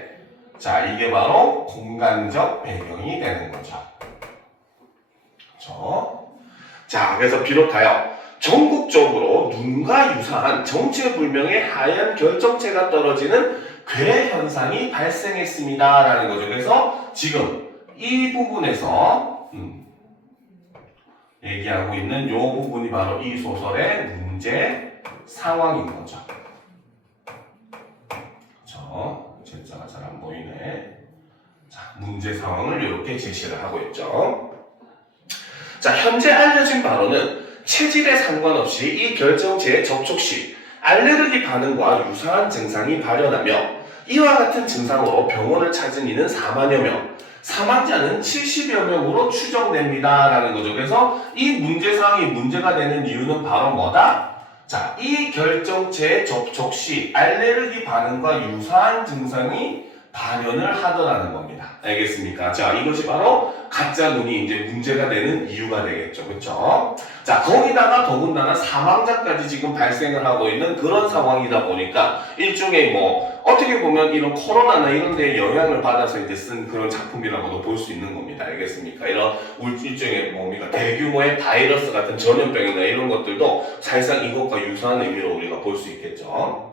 자, 이게 바로 공간적 배경이 되는 거죠. 그렇죠? 자, 그래서 비롯하여 전국적으로 눈과 유사한 정체불명의 하얀 결정체가 떨어지는 괴 현상이 발생했습니다. 라는 거죠. 그래서 지금 이 부분에서 얘기하고 있는 이 부분이 바로 이 소설의 문제 상황인 거죠. 그렇죠? 제자가 잘 안 보이네. 자, 문제 상황을 이렇게 제시를 하고 있죠. 자, 현재 알려진 바로는 체질에 상관없이 이 결정체에 접촉 시 알레르기 반응과 유사한 증상이 발현하며 이와 같은 증상으로 병원을 찾은 이는 4만여 명, 사망자는 70여 명으로 추정됩니다. 라는 거죠. 그래서 이 문제사항이 문제가 되는 이유는 바로 뭐다? 자, 이 결정체에 접촉 시 알레르기 반응과 유사한 증상이 발현을 하더라는 겁니다. 알겠습니까? 자, 이것이 바로 가짜 눈이 이제 문제가 되는 이유가 되겠죠. 그렇죠? 자, 거기다가 더군다나 사망자까지 지금 발생을 하고 있는 그런 상황이다 보니까 일종의 뭐 어떻게 보면 이런 코로나나 이런 데에 영향을 받아서 이제 쓴 그런 작품이라고도 볼 수 있는 겁니다. 알겠습니까? 이런 일종의 뭡니까? 대규모의 바이러스 같은 전염병이나 이런 것들도 사실상 이것과 유사한 의미로 우리가 볼 수 있겠죠.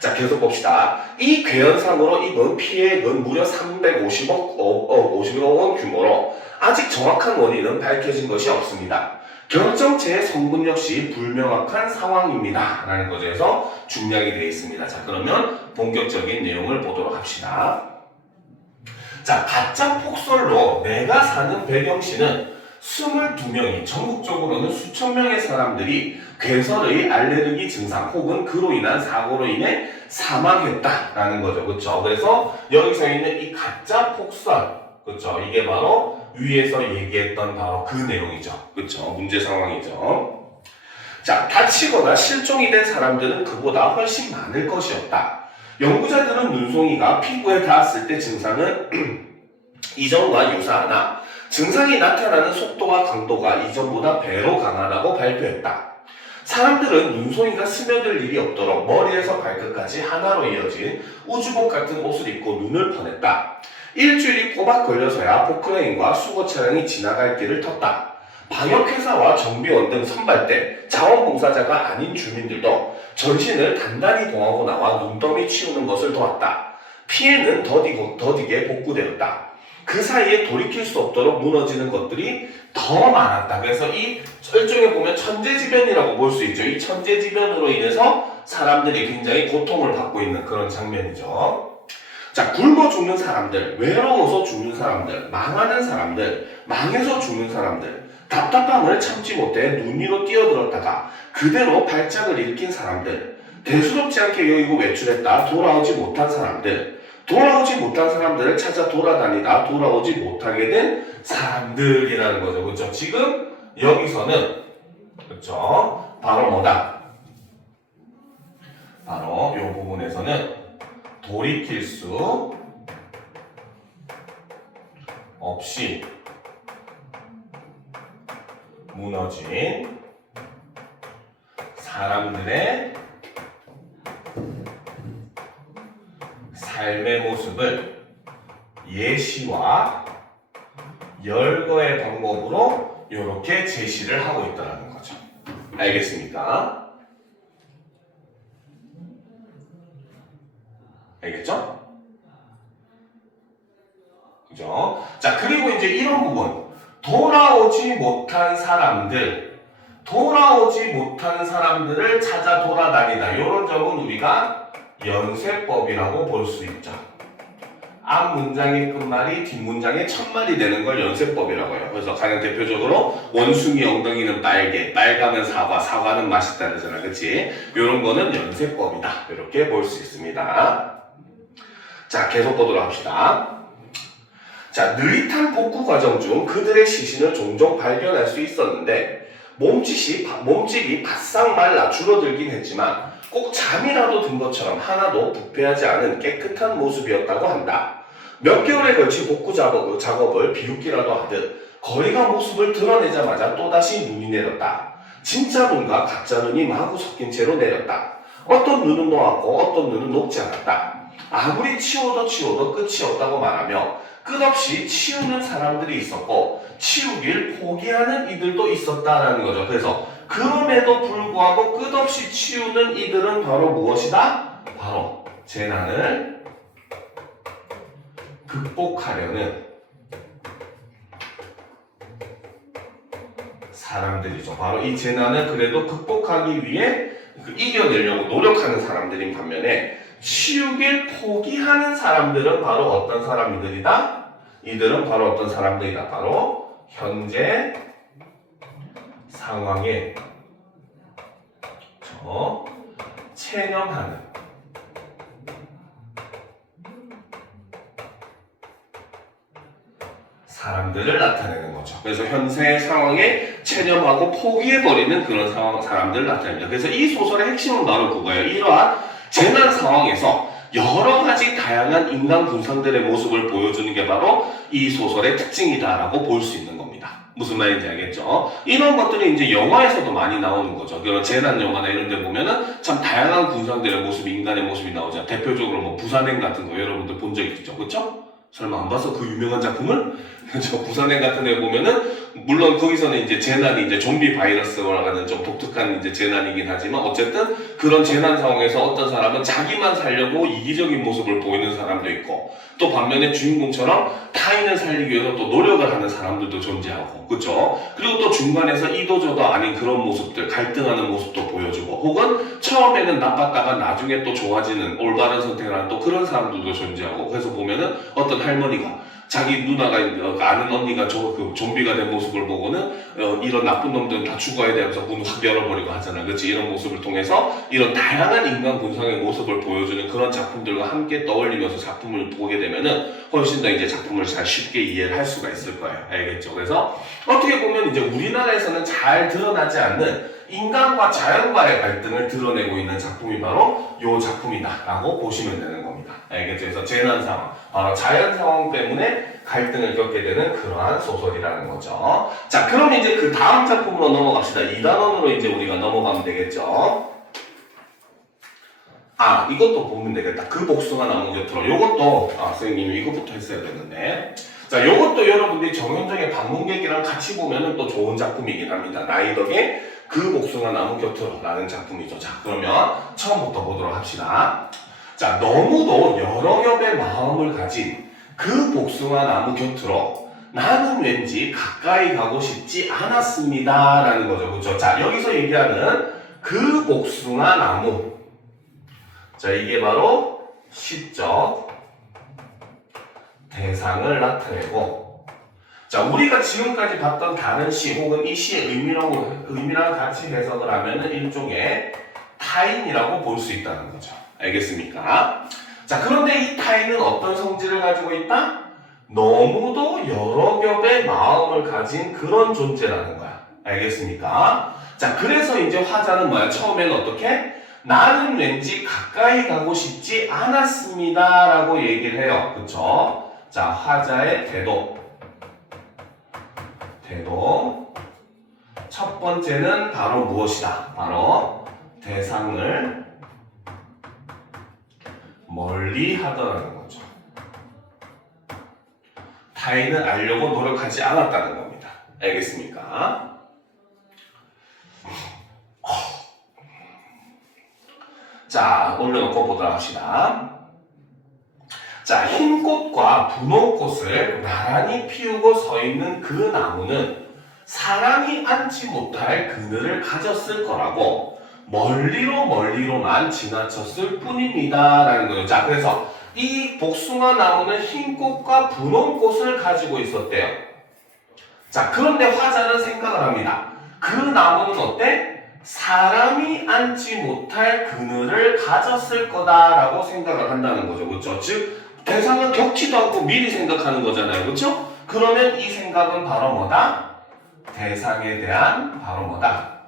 자, 계속 봅시다. 이 괴현상으로 입은 피해액은 무려 350억 원 규모로 아직 정확한 원인은 밝혀진 것이 없습니다. 결정체의 성분 역시 불명확한 상황입니다. 라는 거죠. 그래서 중량이 되어 있습니다. 자, 그러면 본격적인 내용을 보도록 합시다. 자, 가짜 폭설로 내가 사는 배경시는 22명이, 전국적으로는 수천 명의 사람들이 괴설의 알레르기 증상 혹은 그로 인한 사고로 인해 사망했다라는 거죠. 그렇죠? 그래서 여기서 있는 이 가짜 폭설, 그렇죠? 이게 바로 위에서 얘기했던 바로 그 내용이죠. 그렇죠? 문제 상황이죠. 자, 다치거나 실종이 된 사람들은 그보다 훨씬 많을 것이었다. 연구자들은 눈송이가 피부에 닿았을 때 증상은 이전과 유사하나 증상이 나타나는 속도와 강도가 이전보다 배로 강하다고 발표했다. 사람들은 눈송이가 스며들 일이 없도록 머리에서 발끝까지 하나로 이어진 우주복 같은 옷을 입고 눈을 퍼냈다. 일주일이 꼬박 걸려서야 포크레인과 수거 차량이 지나갈 길을 텄다. 방역회사와 정비원 등 선발대, 자원봉사자가 아닌 주민들도 전신을 단단히 봉하고 나와 눈더미 치우는 것을 도왔다. 피해는 더디게 복구되었다. 그 사이에 돌이킬 수 없도록 무너지는 것들이 더 많았다. 그래서 이 일종에 보면 천재지변이라고 볼 수 있죠. 이 천재지변으로 인해서 사람들이 굉장히 고통을 받고 있는 그런 장면이죠. 자, 굶어 죽는 사람들, 외로워서 죽는 사람들, 망하는 사람들, 망해서 죽는 사람들, 답답함을 참지 못해 눈 위로 뛰어들었다가 그대로 발작을 일으킨 사람들, 대수롭지 않게 여기고 외출했다 돌아오지 못한 사람들, 돌아오지 못한 사람들을 찾아 돌아다니다 돌아오지 못하게 된 사람들이라는 거죠. 그렇죠? 지금 여기서는 그렇죠? 바로 뭐다? 바로 이 부분에서는 돌이킬 수 없이 무너진 사람들의 삶의 모습을 예시와 열거의 방법으로 이렇게 제시를 하고 있다는 거죠. 알겠습니까? 알겠죠? 그죠? 자, 그리고 이제 이런 부분. 돌아오지 못한 사람들을 찾아 돌아다니다. 이런 점은 우리가 연쇄법이라고 볼 수 있죠. 앞 문장의 끝말이 뒷 문장의 첫말이 되는 걸 연쇄법이라고 해요. 그래서 가장 대표적으로 원숭이 엉덩이는 빨개, 빨가면 사과, 사과는 맛있다잖아, 그치? 이런 거는 연쇄법이다. 이렇게 볼 수 있습니다. 자, 계속 보도록 합시다. 자, 느릿한 복구 과정 중 그들의 시신을 종종 발견할 수 있었는데 몸집이 바싹 말라 줄어들긴 했지만 꼭 잠이라도 든 것처럼 하나도 부패하지 않은 깨끗한 모습이었다고 한다. 몇 개월에 걸친 복구 작업을 비웃기라도 하듯 거리가 모습을 드러내자마자 또다시 눈이 내렸다. 진짜 눈과 가짜 눈이 마구 섞인 채로 내렸다. 어떤 눈은 놓았고 어떤 눈은 녹지 않았다. 아무리 치워도 끝이 없다고 말하며 끝없이 치우는 사람들이 있었고 치우길 포기하는 이들도 있었다라는 거죠. 그래서 그럼에도 불구하고 끝없이 치우는 이들은 바로 무엇이다? 바로 재난을 극복하려는 사람들이죠. 바로 이 재난을 그래도 극복하기 위해 이겨내려고 노력하는 사람들인 반면에 치우길 포기하는 사람들은 바로 어떤 사람들이다? 이들은 바로 어떤 사람들이다? 바로 현재 상황에 체념하는 사람들을 나타내는 거죠. 그래서 현재 상황에 체념하고 포기해버리는 그런 사람들을 나타냅니다. 그래서 이 소설의 핵심은 바로 그거예요. 이러한 재난 상황에서 여러 가지 다양한 인간 군상들의 모습을 보여주는 게 바로 이 소설의 특징이다라고 볼 수 있는 겁니다. 무슨 말인지 알겠죠? 이런 것들이 이제 영화에서도 많이 나오는 거죠. 그런 재난 영화나 이런 데 보면은 참 다양한 군상들의 모습, 인간의 모습이 나오잖아요. 대표적으로 뭐 부산행 같은 거 여러분들 본 적 있죠? 그렇죠? 설마 안 봤어? 그 유명한 작품을? 그렇죠. 부산행 같은 데 보면은 물론 거기서는 이제 재난이 이제 좀비 바이러스라는 좀 독특한 이제 재난이긴 하지만 어쨌든 그런 재난 상황에서 어떤 사람은 자기만 살려고 이기적인 모습을 보이는 사람도 있고 또 반면에 주인공처럼 타인을 살리기 위해서 또 노력을 하는 사람들도 존재하고 그렇죠. 그리고 또 중간에서 이도저도 아닌 그런 모습들 갈등하는 모습도 보여주고 혹은 처음에는 나빴다가 나중에 또 좋아지는 올바른 선택을 하는 또 그런 사람들도 존재하고 그래서 보면은 어떤 할머니가 자기 누나가 아는 언니가 좀비가 된 모습을 보고는 이런 나쁜 놈들은 다 죽어야 되면서 문을 확 열어버리고 하잖아. 그렇지? 이런 모습을 통해서 이런 다양한 인간 군상의 모습을 보여주는 그런 작품들과 함께 떠올리면서 작품을 보게 되면은 훨씬 더 이제 작품을 잘 쉽게 이해를 할 수가 있을 거예요. 알겠죠? 그래서 어떻게 보면 이제 우리나라에서는 잘 드러나지 않는 인간과 자연과의 갈등을 드러내고 있는 작품이 바로 이 작품이다라고 보시면 되는 겁니다. 알겠죠? 그래서 재난 상황, 바로 자연 상황 때문에 갈등을 겪게 되는 그러한 소설이라는 거죠. 자, 그럼 이제 그 다음 작품으로 넘어갑시다. 2단원으로 이제 우리가 넘어가면 되겠죠. 아, 이것도 보면 되겠다. 그 복숭아 나무 곁으로. 요것도, 선생님이 이것부터 했어야 되는데. 자, 요것도 여러분들이 정현정의 방문객이랑 같이 보면은 또 좋은 작품이긴 합니다. 나이덕의 그 복숭아 나무 곁으로 라는 작품이죠. 자, 그러면 처음부터 보도록 합시다. 자, 너무도 여러 겹의 마음을 가진 그 복숭아 나무 곁으로 나는 왠지 가까이 가고 싶지 않았습니다. 라는 거죠. 그렇죠? 자, 여기서 얘기하는 그 복숭아 나무. 자, 이게 바로 시적 대상을 나타내고 자, 우리가 지금까지 봤던 다른 시 혹은 이 시의 의미랑 같이 해석을 하면은 일종의 타인이라고 볼 수 있다는 거죠. 알겠습니까? 자, 그런데 이 타인은 어떤 성질을 가지고 있다? 너무도 여러 겹의 마음을 가진 그런 존재라는 거야. 알겠습니까? 자, 그래서 이제 화자는 뭐야? 처음에는 어떻게? 나는 왠지 가까이 가고 싶지 않았습니다. 라고 얘기를 해요. 그쵸? 자, 화자의 태도. 태도. 첫 번째는 바로 무엇이다? 바로 대상을 멀리 하더라는 거죠. 타인을 알려고 노력하지 않았다는 겁니다. 알겠습니까? 자, 올려놓고 보도록 합시다. 자, 흰 꽃과 분홍 꽃을 나란히 피우고 서 있는 그 나무는 사람이 앉지 못할 그늘을 가졌을 거라고 멀리로만 지나쳤을 뿐입니다. 라는 거예요. 자, 그래서 이 복숭아 나무는 흰 꽃과 분홍 꽃을 가지고 있었대요. 자, 그런데 화자는 생각을 합니다. 그 나무는 어때? 사람이 앉지 못할 그늘을 가졌을 거다라고 생각을 한다는 거죠. 그렇죠? 즉 대상은 겪지도 않고 미리 생각하는 거잖아요. 그렇죠? 그러면 이 생각은 바로 뭐다? 대상에 대한 바로 뭐다?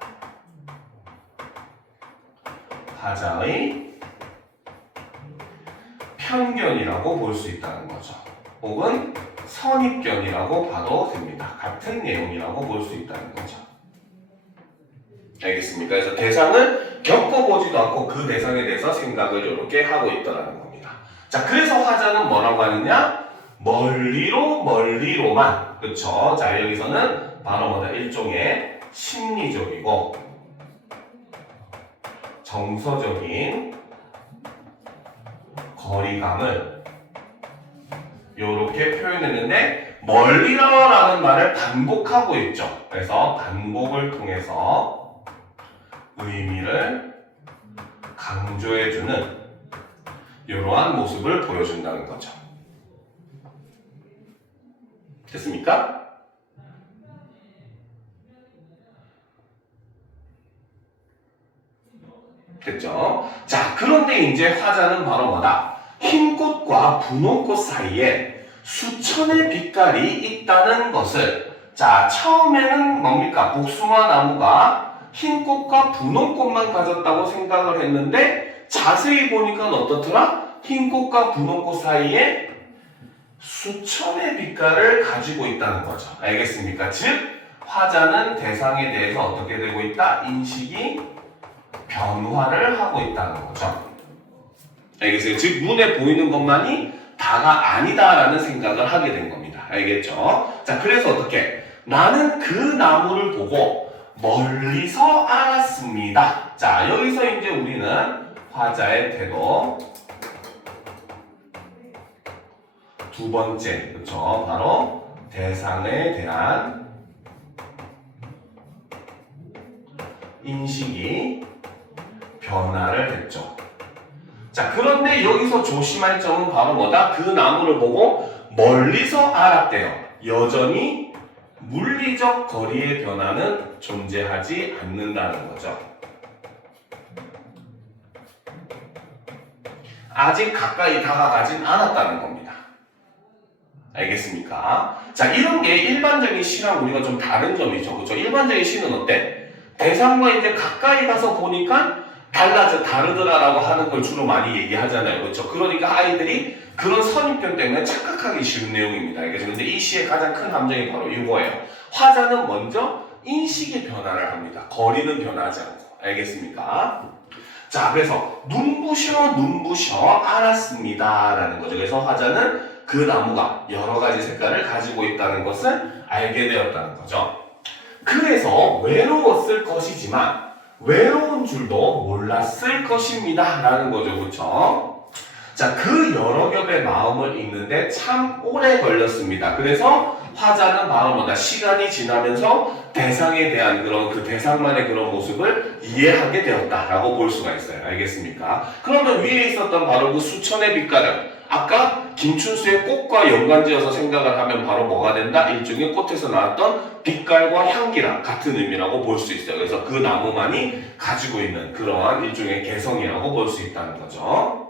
화자의 편견이라고 볼 수 있다는 거죠. 혹은 선입견이라고 봐도 됩니다. 같은 내용이라고 볼 수 있다는 거죠. 알겠습니까? 그래서 대상을 겪어보지도 않고 그 대상에 대해서 생각을 이렇게 하고 있더라는 겁니다. 자, 그래서 화자는 뭐라고 하느냐? 멀리로만. 그쵸? 자, 여기서는 바로 뭐다? 일종의 심리적이고 정서적인 거리감을 이렇게 표현했는데 멀리로라는 말을 반복하고 있죠. 그래서 반복을 통해서 의미를 강조해주는 이러한 모습을 보여준다는 거죠. 됐습니까? 됐죠? 자, 그런데 이제 화자는 바로 뭐다? 흰 꽃과 분홍 꽃 사이에 수천의 빛깔이 있다는 것을, 자, 처음에는 뭡니까? 복숭아 나무가 흰 꽃과 분홍 꽃만 가졌다고 생각을 했는데 자세히 보니까 어떻더라? 흰 꽃과 분홍 꽃 사이에 수천의 빛깔을 가지고 있다는 거죠. 알겠습니까? 즉, 화자는 대상에 대해서 어떻게 되고 있다? 인식이 변화를 하고 있다는 거죠. 알겠어요? 즉, 눈에 보이는 것만이 다가 아니다라는 생각을 하게 된 겁니다. 알겠죠? 자, 그래서 어떻게? 나는 그 나무를 보고 멀리서 알았습니다. 자, 여기서 이제 우리는 화자의 태도 두 번째, 그렇죠? 바로 대상에 대한 인식이 변화를 했죠. 자, 그런데 여기서 조심할 점은 바로 뭐다? 그 나무를 보고 멀리서 알았대요. 여전히 물리적 거리의 변화는 존재하지 않는다는 거죠. 아직 가까이 다가가진 않았다는 겁니다. 알겠습니까? 자, 이런 게 일반적인 시랑 우리가 좀 다른 점이죠. 그렇죠? 일반적인 시는 어때? 대상과 이제 가까이 가서 보니까 다르더라라고 하는 걸 주로 많이 얘기하잖아요. 그렇죠? 그러니까 아이들이 그런 선입견 때문에 착각하기 쉬운 내용입니다. 알겠죠? 근데 이 시의 가장 큰 함정이 바로 이거예요. 화자는 먼저 인식의 변화를 합니다. 거리는 변하지 않고. 알겠습니까? 자, 그래서 눈부셔 알았습니다 라는 거죠. 그래서 화자는 그 나무가 여러 가지 색깔을 가지고 있다는 것을 알게 되었다는 거죠. 그래서 외로웠을 것이지만 외로운 줄도 몰랐을 것입니다 라는 거죠. 그렇죠? 자, 그 여러 겹의 마음을 읽는데 참 오래 걸렸습니다. 그래서 화자는 바로 뭐다? 시간이 지나면서 대상에 대한 그 대상만의 그런 모습을 이해하게 되었다라고 볼 수가 있어요. 알겠습니까? 그러면 위에 있었던 바로 그 수천의 빛깔은 아까 김춘수의 꽃과 연관지어서 생각을 하면 바로 뭐가 된다? 일종의 꽃에서 나왔던 빛깔과 향기랑 같은 의미라고 볼 수 있어요. 그래서 그 나무만이 가지고 있는 그러한 일종의 개성이라고 볼 수 있다는 거죠.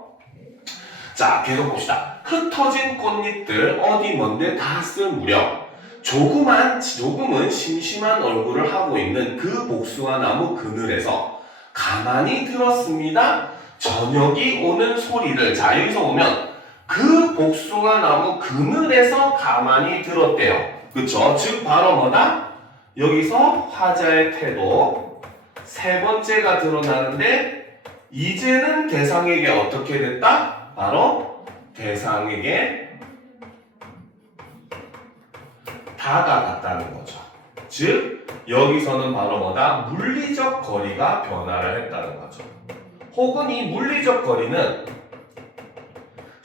자, 계속 봅시다. 흩어진 꽃잎들 어디 먼데 닿았을 무렵 조금은 심심한 얼굴을 하고 있는 그 복숭아 나무 그늘에서 가만히 들었습니다. 저녁이 오는 소리를. 자, 여기서 보면 그 복숭아 나무 그늘에서 가만히 들었대요. 그쵸? 즉 바로 뭐다? 여기서 화자의 태도 세 번째가 드러나는데 이제는 대상에게 어떻게 됐다? 바로 대상에게 다가갔다는 거죠. 즉 여기서는 바로 뭐다? 물리적 거리가 변화를 했다는 거죠. 혹은 이 물리적 거리는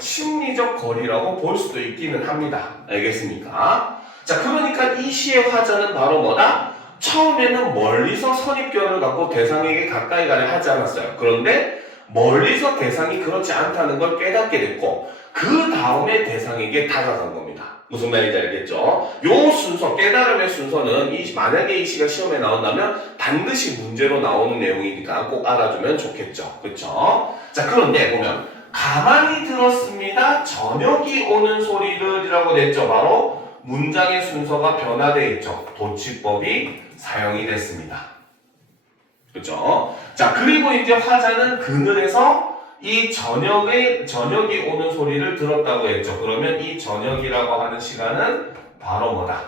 심리적 거리라고 볼 수도 있기는 합니다. 알겠습니까? 자, 그러니까 이 시의 화자는 바로 뭐다? 처음에는 멀리서 선입견을 갖고 대상에게 가까이 가려 하지 않았어요. 그런데 멀리서 대상이 그렇지 않다는 걸 깨닫게 됐고 그 다음에 대상에게 다가간 겁니다. 무슨 말인지 알겠죠? 요 순서, 깨달음의 순서는 만약에 이 시가 시험에 나온다면 반드시 문제로 나오는 내용이니까 꼭 알아두면 좋겠죠. 그렇죠? 자, 그런데 보면 가만히 들었습니다. 저녁이 오는 소리를이라고 냈죠. 바로 문장의 순서가 변화되어 있죠. 도치법이 사용이 됐습니다. 그렇죠? 자, 그리고 이제 화자는 그늘에서 이 저녁이 오는 소리를 들었다고 했죠. 그러면 이 저녁이라고 하는 시간은 바로 뭐다?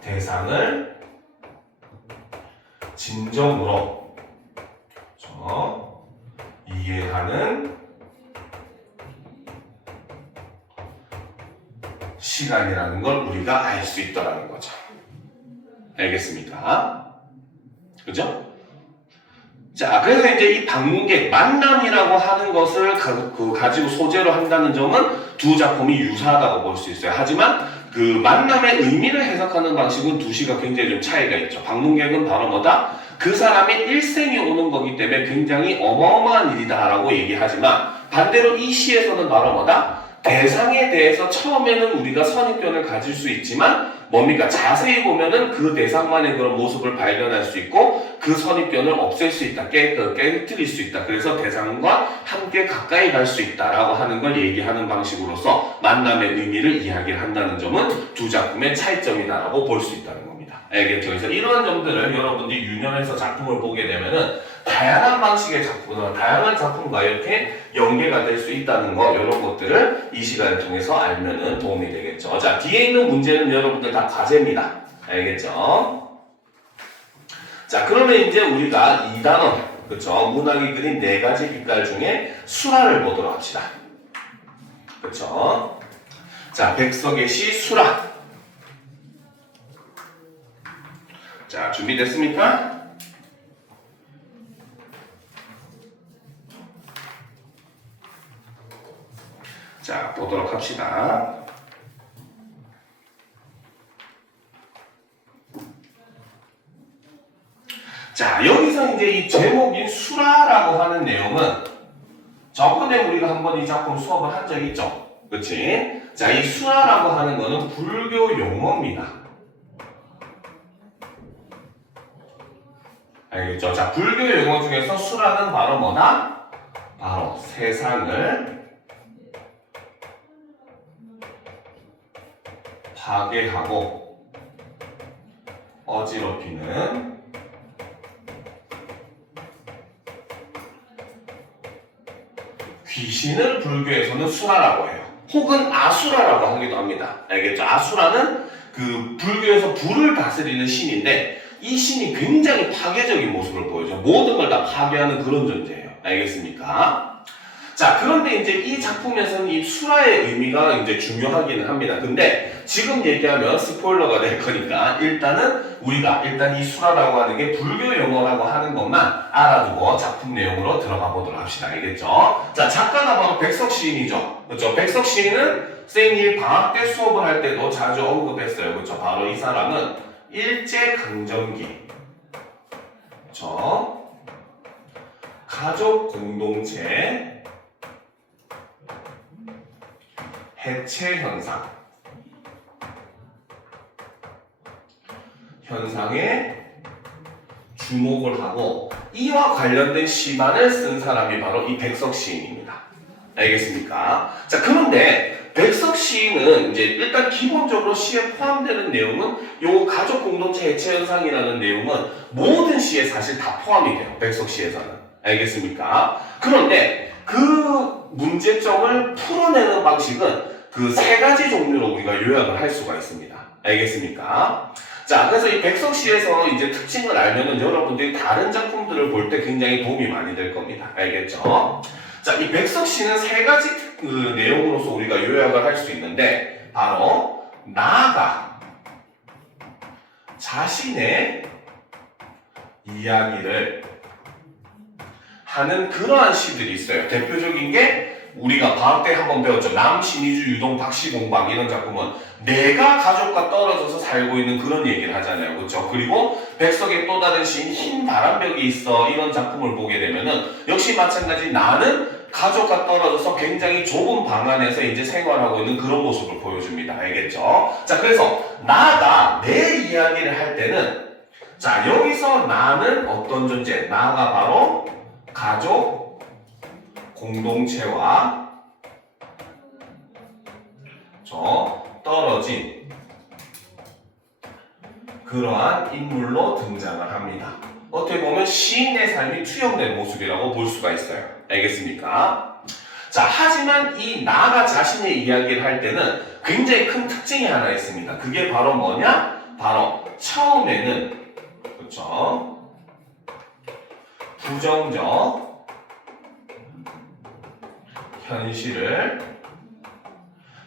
대상을 진정으로 이해하는 시간이라는 걸 우리가 알 수 있다는 거죠. 알겠습니까? 그죠? 자, 그래서 이제 이 방문객, 만남이라고 하는 것을 가지고 소재로 한다는 점은 두 작품이 유사하다고 볼 수 있어요. 하지만 그 만남의 의미를 해석하는 방식은 두 시가 굉장히 좀 차이가 있죠. 방문객은 바로 뭐다? 그 사람의 일생이 오는 거기 때문에 굉장히 어마어마한 일이다라고 얘기하지만 반대로 이 시에서는 바로 뭐다? 대상에 대해서 처음에는 우리가 선입견을 가질 수 있지만 뭡니까? 자세히 보면은 그 대상만의 그런 모습을 발견할 수 있고 그 선입견을 없앨 수 있다. 깨뜨릴 수 있다. 그래서 대상과 함께 가까이 갈 수 있다라고 하는 걸 얘기하는 방식으로서 만남의 의미를 이야기를 한다는 점은 두 작품의 차이점이다라고 볼 수 있다는 겁니다. 알겠죠? 그래서 이러한 점들을 여러분들이 유념해서 작품을 보게 되면은 다양한 방식의 다양한 작품과 이렇게 연계가 될 수 있다는 거, 이런 것들을 이 시간을 통해서 알면은 도움이 되겠죠. 자, 뒤에 있는 문제는 여러분들 다 과제입니다. 알겠죠? 자, 그러면 이제 우리가 2단원, 그쵸? 문학이 그린 4가지 빛깔 중에 수라를 보도록 합시다. 그쵸? 자, 백석의 시 수라. 자, 준비됐습니까? 자, 보도록 합시다. 자, 여기서 이제 이 제목인 수라라고 하는 내용은 저번에 우리가 한번 이 작품 수업을 한 적이 있죠. 그치? 자, 이 수라라고 하는 거는 불교 용어입니다. 알겠죠? 자, 불교 용어 중에서 수라는 바로 뭐다? 바로 세상을 파괴하고 어지럽히는 귀신을 불교에서는 수라라고 해요. 혹은 아수라라고 하기도 합니다. 알겠죠? 아수라는 그 불교에서 불을 다스리는 신인데 이 신이 굉장히 파괴적인 모습을 보여줘. 모든 걸 다 파괴하는 그런 존재예요. 알겠습니까? 자, 그런데 이제 이 작품에서는 이 수라의 의미가 이제 중요하기는 합니다. 근데 지금 얘기하면 스포일러가 될 거니까 우리가 일단 이 수라라고 하는 게 불교 용어라고 하는 것만 알아두고 작품 내용으로 들어가 보도록 합시다. 알겠죠? 자, 작가가 바로 백석 시인이죠. 그렇죠? 백석 시인은 선생님이 방학 때 수업을 할 때도 자주 언급했어요. 그렇죠? 바로 이 사람은 일제강점기, 그렇죠? 가족 공동체 해체 현상에 주목을 하고 이와 관련된 시만을 쓴 사람이 바로 이 백석 시인입니다. 알겠습니까? 자, 그런데 백석 시인은 이제 일단 기본적으로 시에 포함되는 내용은 요 가족 공동체 해체 현상이라는 내용은 모든 시에 사실 다 포함이 돼요. 백석 시에서는. 알겠습니까? 그런데 그 문제점을 풀어내는 방식은 그 3가지 종류로 우리가 요약을 할 수가 있습니다. 알겠습니까? 자, 그래서 이 백석시에서 이제 특징을 알면은 여러분들이 다른 작품들을 볼 때 굉장히 도움이 많이 될 겁니다. 알겠죠? 자, 이 백석시는 세 가지 내용으로서 우리가 요약을 할 수 있는데, 바로 나가 자신의 이야기를 하는 그러한 시들이 있어요. 대표적인 게 우리가 방학 때 한번 배웠죠. 남신이주 유동 박시공방 이런 작품은 내가 가족과 떨어져서 살고 있는 그런 얘기를 하잖아요. 그렇죠? 그리고 백석의 또 다른 시인 흰 바람벽이 있어 이런 작품을 보게 되면은 역시 마찬가지 나는 가족과 떨어져서 굉장히 좁은 방 안에서 이제 생활하고 있는 그런 모습을 보여줍니다. 알겠죠? 자, 그래서 나가 내 이야기를 할 때는 자, 여기서 나는 어떤 존재? 나가 바로 가족 공동체와 떨어진 그러한 인물로 등장을 합니다. 어떻게 보면 시인의 삶이 투영된 모습이라고 볼 수가 있어요. 알겠습니까? 자, 하지만 이 나가 자신의 이야기를 할 때는 굉장히 큰 특징이 하나 있습니다. 그게 바로 뭐냐? 바로 처음에는 그렇죠? 부정적 현실을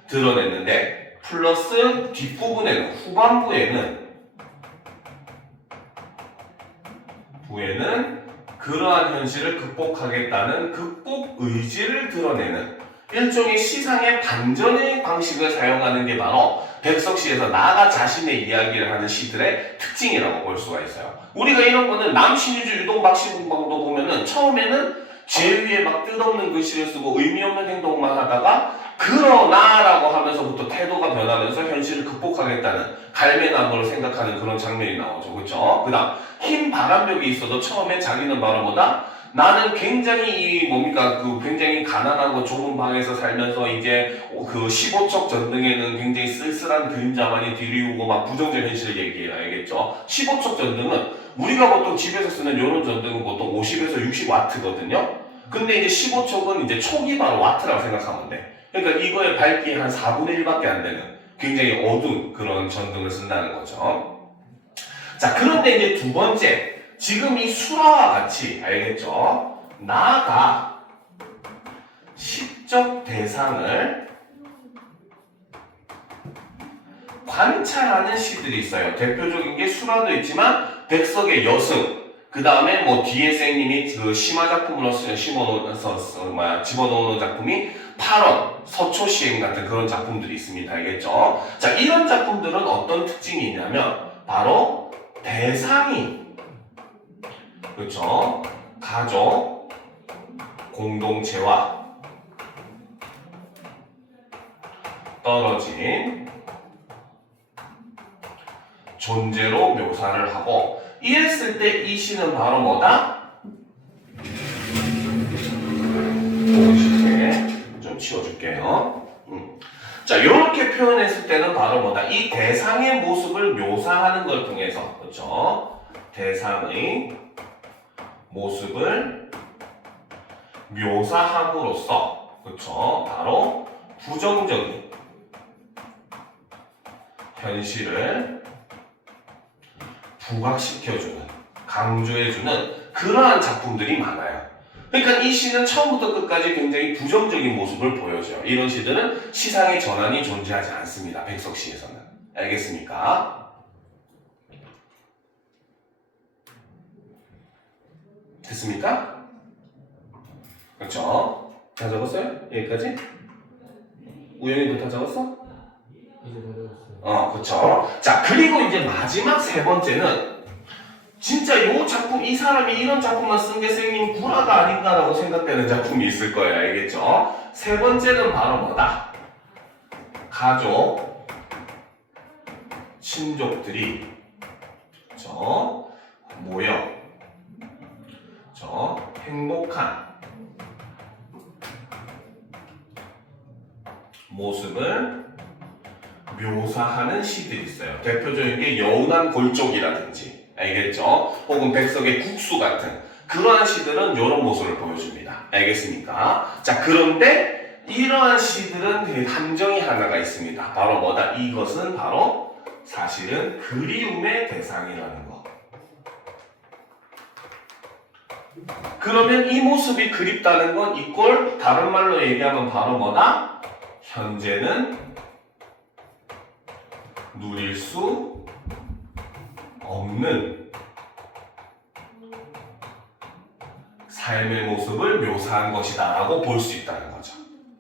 드러냈는데 플러스 뒷부분에는 후반부에는 그러한 현실을 극복하겠다는 극복 의지를 드러내는 일종의 시상의 반전의 방식을 사용하는 게 바로 백석시에서 나가 자신의 이야기를 하는 시들의 특징이라고 볼 수가 있어요. 우리가 이런 거는 남신유주 유동 박시공방도 보면은 처음에는 제위에 막 뜻없는 글씨를 쓰고 의미 없는 행동만 하다가 그러나라고 하면서부터 태도가 변하면서 현실을 극복하겠다는 갈매나무를 생각하는 그런 장면이 나오죠. 그렇죠? 그 다음 흰 바람벽이 있어도 처음에 자기는 바로 뭐다? 나는 굉장히 굉장히 가난하고 좁은 방에서 살면서 이제 그 15척 전등에는 굉장히 쓸쓸한 그림자만이 드리우고 막 부정적 현실을 얘기해요. 알겠죠? 15척 전등은 우리가 보통 집에서 쓰는 이런 전등은 보통 50에서 60와트거든요. 근데 이제 15척은 이제 촉이 바로 와트라고 생각하면 돼. 그러니까 이거의 밝기의 한 4분의 1밖에 안 되는 굉장히 어두운 그런 전등을 쓴다는 거죠. 자, 그런데 이제 두 번째, 지금 이 수라와 같이 알겠죠? 나가 시적 대상을 관찰하는 시들이 있어요. 대표적인 게 수라도 있지만 백석의 여승, 그 다음에 뭐 뒤에 쌤님이 그 심화 작품으로 집어넣는 작품이 8원, 서초시행 같은 그런 작품들이 있습니다. 알겠죠? 자, 이런 작품들은 어떤 특징이 있냐면 바로 대상이 그렇죠? 가족 공동체와 떨어진 존재로 묘사를 하고 이랬을 때 이 시는 바로 뭐다? 좀 치워줄게요. 자, 이렇게 표현했을 때는 바로 뭐다? 이 대상의 모습을 묘사하는 걸 통해서 그렇죠? 대상의 모습을 묘사함으로써 그렇죠? 바로 부정적인 현실을 부각시켜주는, 강조해주는 그러한 작품들이 많아요. 그러니까 이 시는 처음부터 끝까지 굉장히 부정적인 모습을 보여줘요. 이런 시들은 시상의 전환이 존재하지 않습니다. 백석시에서는. 알겠습니까? 됐습니까? 그렇죠? 다 적었어요? 여기까지? 우영이도 다 적었어? 이제 다 적었어요. 그쵸. 자, 그리고 이제 마지막 세 번째는 진짜 요 작품, 이 사람이 이런 작품만 쓴 게 쌤님 구라가 아닌가라고 생각되는 작품이 있을 거예요. 알겠죠? 세 번째는 바로 뭐다? 가족, 친족들이 모여 행복한 모습을 묘사하는 시들이 있어요. 대표적인 게 여운한 골족이라든지 알겠죠? 혹은 백석의 국수 같은 그러한 시들은 이런 모습을 보여줍니다. 알겠습니까? 자, 그런데 이러한 시들은 함정이 하나가 있습니다. 바로 뭐다? 이것은 바로 사실은 그리움의 대상이라는 거. 그러면 이 모습이 그립다는 건 이꼴 다른 말로 얘기하면 바로 뭐다? 현재는 누릴 수 없는 삶의 모습을 묘사한 것이다 라고 볼 수 있다는 거죠.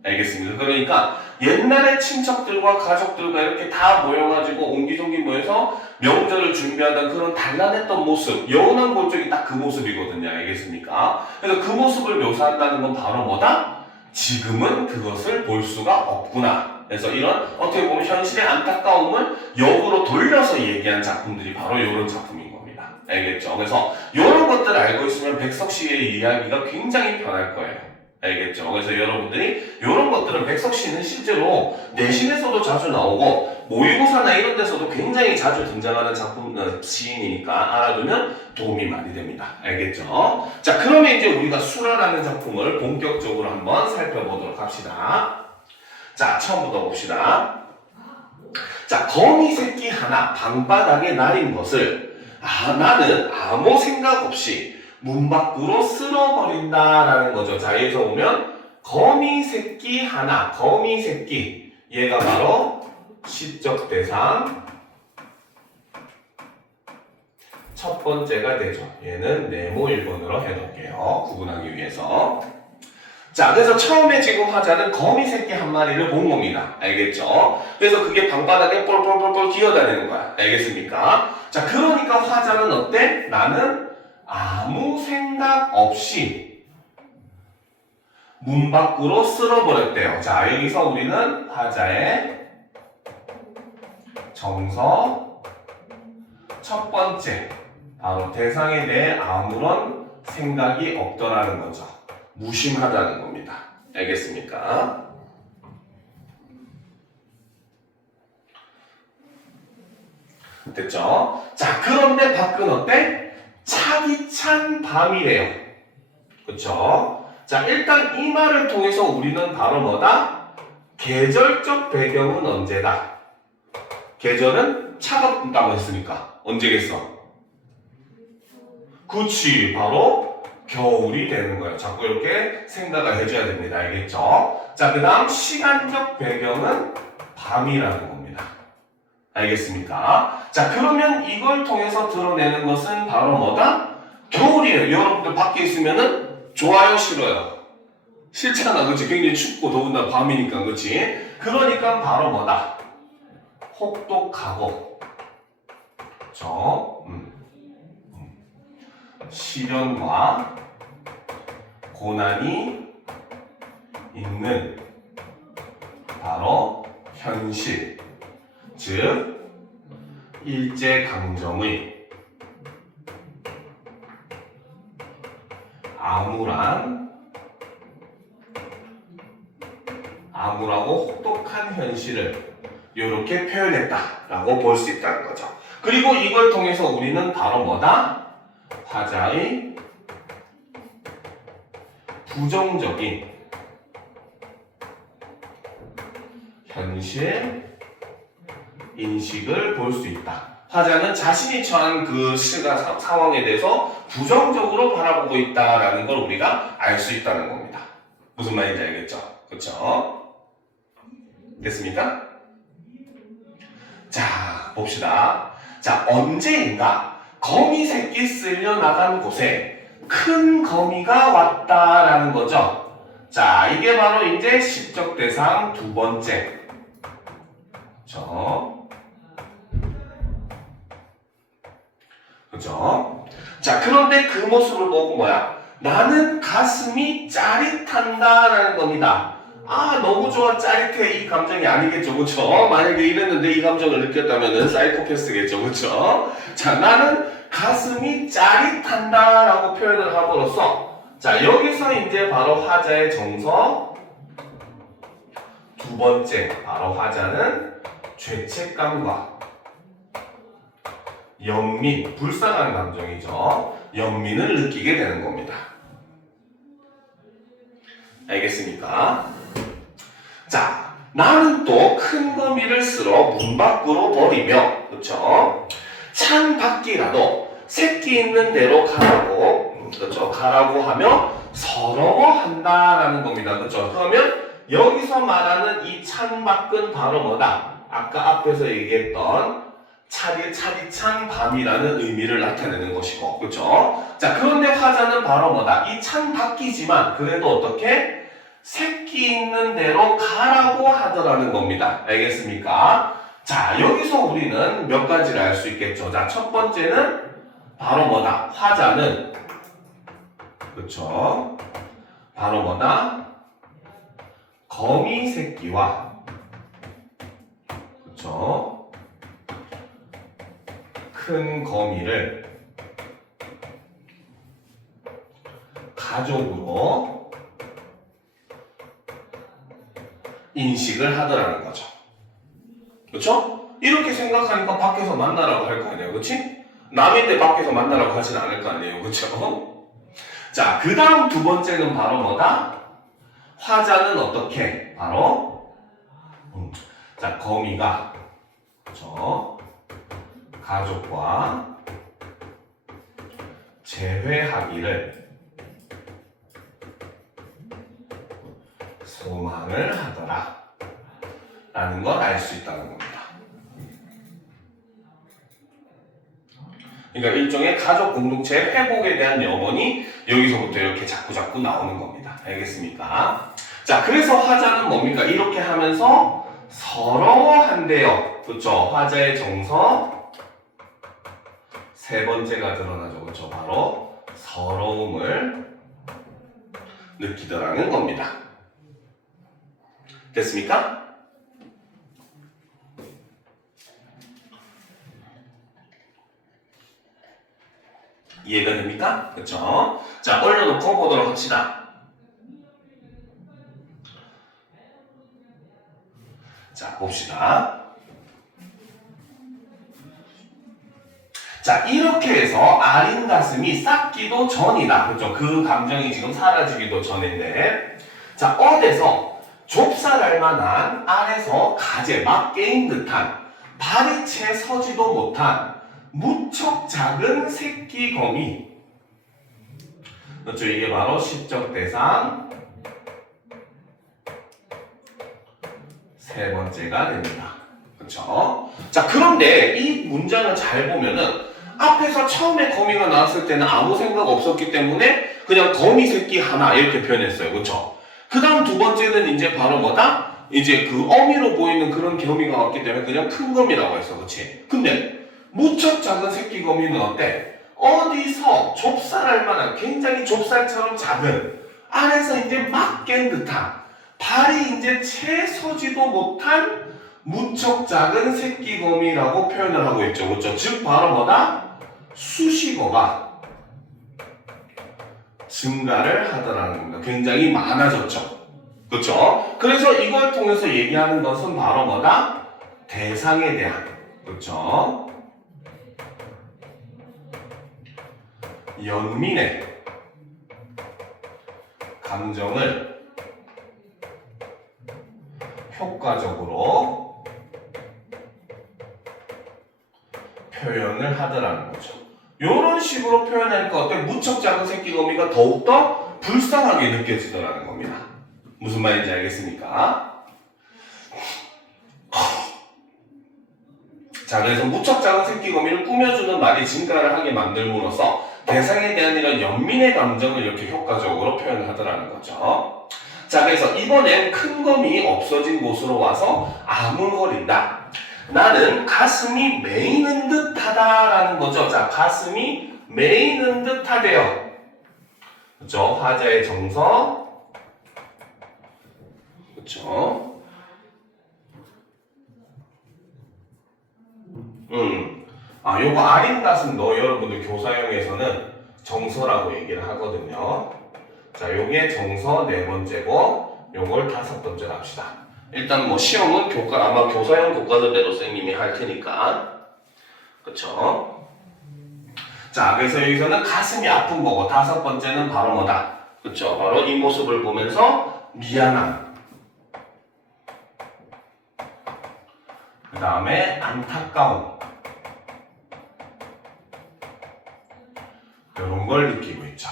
알겠습니까? 그러니까 옛날에 친척들과 가족들과 이렇게 다 모여가지고 옹기종기 모여서 명절을 준비하던 그런 단란했던 모습, 영원한 골적이 딱 그 모습이거든요. 알겠습니까? 그래서 그 모습을 묘사한다는 건 바로 뭐다? 지금은 그것을 볼 수가 없구나. 그래서 이런 어떻게 보면 현실의 안타까움을 역으로 돌려서 얘기한 작품들이 바로 이런 작품인 겁니다. 알겠죠? 그래서 이런 것들을 알고 있으면 백석 씨의 이야기가 굉장히 편할 거예요. 알겠죠? 그래서 여러분들이 이런 것들은 백석 씨는 실제로 내신에서도 자주 나오고 모의고사나 이런 데서도 굉장히 자주 등장하는 작품 시인이니까 알아두면 도움이 많이 됩니다. 알겠죠? 자, 그러면 이제 우리가 수라라는 작품을 본격적으로 한번 살펴보도록 합시다. 자, 처음부터 봅시다. 자, 거미 새끼 하나 방바닥에 날인 것을 나는 아무 생각 없이 문 밖으로 쓸어버린다라는 거죠. 자, 여기서 보면 거미 새끼 하나, 거미 새끼, 얘가 바로 시적 대상 첫 번째가 되죠. 얘는 네모 1번으로 해놓을게요. 구분하기 위해서. 자, 그래서 처음에 지금 화자는 거미 새끼 한 마리를 본 겁니다. 알겠죠? 그래서 그게 방바닥에 뻘뻘뻘뻘 기어다니는 거야. 알겠습니까? 자, 그러니까 화자는 어때? 나는 아무 생각 없이 문 밖으로 쓸어버렸대요. 자, 여기서 우리는 화자의 정서 첫 번째, 바로 대상에 대해 아무런 생각이 없더라는 거죠. 무심하다는 겁니다. 알겠습니까? 됐죠? 자, 그런데 밖은 어때? 차디찬 밤이래요. 그쵸? 자, 일단 이 말을 통해서 우리는 바로 뭐다? 계절적 배경은 언제다? 계절은 차갑다고 했으니까 언제겠어? 그치, 바로 겨울이 되는 거예요. 자꾸 이렇게 생각을 해줘야 됩니다. 알겠죠? 자, 그 다음 시간적 배경은 밤이라는 겁니다. 알겠습니까? 자, 그러면 이걸 통해서 드러내는 것은 바로 뭐다? 겨울이에요. 여러분들 밖에 있으면은 좋아요, 싫어요? 싫잖아, 그치? 굉장히 춥고 더군다나 밤이니까, 그치? 그러니까 바로 뭐다? 혹독하고, 그쵸? 시련과 고난이 있는 바로 현실, 즉 일제강점의 암울하고 혹독한 현실을 이렇게 표현했다라고 볼 수 있다는 거죠. 그리고 이걸 통해서 우리는 바로 뭐다? 화자의 부정적인 현실 인식을 볼 수 있다. 화자는 자신이 처한 그 시가 상황에 대해서 부정적으로 바라보고 있다라는 걸 우리가 알 수 있다는 겁니다. 무슨 말인지 알겠죠? 그렇죠? 됐습니까? 자, 봅시다. 자, 언제인가 거미 새끼 쓸려 나간 곳에 큰 거미가 왔다라는 거죠. 자, 이게 바로 이제 시적 대상 두 번째. 그죠? 자, 그런데 그 모습을 보고 뭐야? 나는 가슴이 짜릿한다라는 겁니다. 너무 좋아, 짜릿해. 이 감정이 아니겠죠, 그쵸? 만약에 이랬는데 이 감정을 느꼈다면은 사이코패스겠죠, 그쵸? 자, 나는 가슴이 짜릿한다라고 표현을 함으로써, 자, 여기서 이제 바로 화자의 정서 두 번째, 바로 화자는 죄책감과 연민, 불쌍한 감정이죠. 연민을 느끼게 되는 겁니다. 알겠습니까? 자, 나는 또 큰 거미를 쓸어 문 밖으로 버리며 그쵸? 찬 바퀴라도 새끼 있는 대로 가라고, 그쵸? 가라고 하며 서러워한다라는 겁니다. 그쵸? 그러면 여기서 말하는 이 찬밖은 바로 뭐다? 아까 앞에서 얘기했던 차디찬 밤이라는 의미를 나타내는 것이고, 그쵸? 자, 그런데 화자는 바로 뭐다? 이 찬 바퀴지만 그래도 어떻게? 새끼 있는 대로 가라고 하더라는 겁니다. 알겠습니까? 자, 여기서 우리는 몇 가지를 알 수 있겠죠. 자, 첫 번째는 바로 뭐다? 화자는, 그쵸? 바로 뭐다? 거미 새끼와, 그쵸? 큰 거미를 가족으로 인식을 하더라는 거죠. 그렇죠? 이렇게 생각하니까 밖에서 만나라고 할 거 아니에요. 그렇지? 남인데 밖에서 만나라고 하진 않을 거 아니에요. 그렇죠? 자, 그 다음 두 번째는 바로 뭐다? 화자는 어떻게? 바로 자, 거미가 그렇죠? 가족과 재회하기를 소망을 하더라 라는 걸 알 수 있다는 겁니다. 그러니까 일종의 가족 공동체 회복에 대한 염원이 여기서부터 이렇게 자꾸 나오는 겁니다. 알겠습니까? 자, 그래서 화자는 뭡니까? 이렇게 하면서 서러워한대요. 그렇죠? 화자의 정서 세 번째가 드러나죠. 그렇죠? 바로 서러움을 느끼더라는 겁니다. 됐습니까? 이해가 됩니까? 그렇죠? 자, 올려놓고 보도록 합시다. 자, 봅시다. 자, 이렇게 해서 아린 가슴이 싹기도 전이다. 그렇죠? 그 감정이 지금 사라지기도 전인데, 자, 어디서 좁쌀할 만한 안에서 가재 막 깨인 듯한 발이 채 서지도 못한 무척 작은 새끼 거미. 그렇죠? 이게 바로 시적 대상 세 번째가 됩니다. 그렇죠? 자, 그런데 이 문장을 잘 보면은 앞에서 처음에 거미가 나왔을 때는 아무 생각 없었기 때문에 그냥 거미 새끼 하나 이렇게 표현했어요. 그렇죠? 그 다음 두 번째는 이제 바로 뭐다? 이제 그 어미로 보이는 그런 거미가 왔기 때문에 그냥 큰 거미라고 했어. 그렇지? 근데 무척 작은 새끼 거미는 어때? 어디서 좁쌀할 만한 굉장히 좁쌀처럼 작은 안에서 이제 막 깬 듯한 발이 이제 채 서지도 못한 무척 작은 새끼 거미라고 표현을 하고 있죠. 그렇죠? 즉 바로 뭐다? 수식어가 증가를 하더라는 겁니다. 굉장히 많아졌죠. 그렇죠? 그래서 이걸 통해서 얘기하는 것은 바로 뭐다? 대상에 대한, 그렇죠? 연민의 감정을 효과적으로 표현을 하더라는 거죠. 이런 식으로 표현하니까 어때? 무척 작은 새끼 거미가 더욱더 불쌍하게 느껴지더라는 겁니다. 무슨 말인지 알겠습니까? 자, 그래서 무척 작은 새끼 거미를 꾸며주는 말이 증가를 하게 만들므로써 대상에 대한 이런 연민의 감정을 이렇게 효과적으로 표현을 하더라는 거죠. 자, 그래서 이번엔 큰 검이 없어진 곳으로 와서 아웅거린다. 나는 가슴이 메이는 듯 하다라는 거죠. 자, 가슴이 메이는 듯 하대요. 그렇죠? 화자의 정서. 그렇죠? 요거 아린 가슴도 여러분들 교사형에서는 정서라고 얘기를 하거든요. 자, 요게 정서 네 번째고, 요걸 다섯 번째로 합시다. 일단 뭐 시험은 아마 교사형 교과서대로 선생님이 할 테니까. 그쵸? 자, 그래서 여기서는 가슴이 아픈 거고, 다섯 번째는 바로 뭐다? 그쵸? 바로 이 모습을 보면서 미안함. 그 다음에 안타까움. 이런 걸 느끼고 있죠.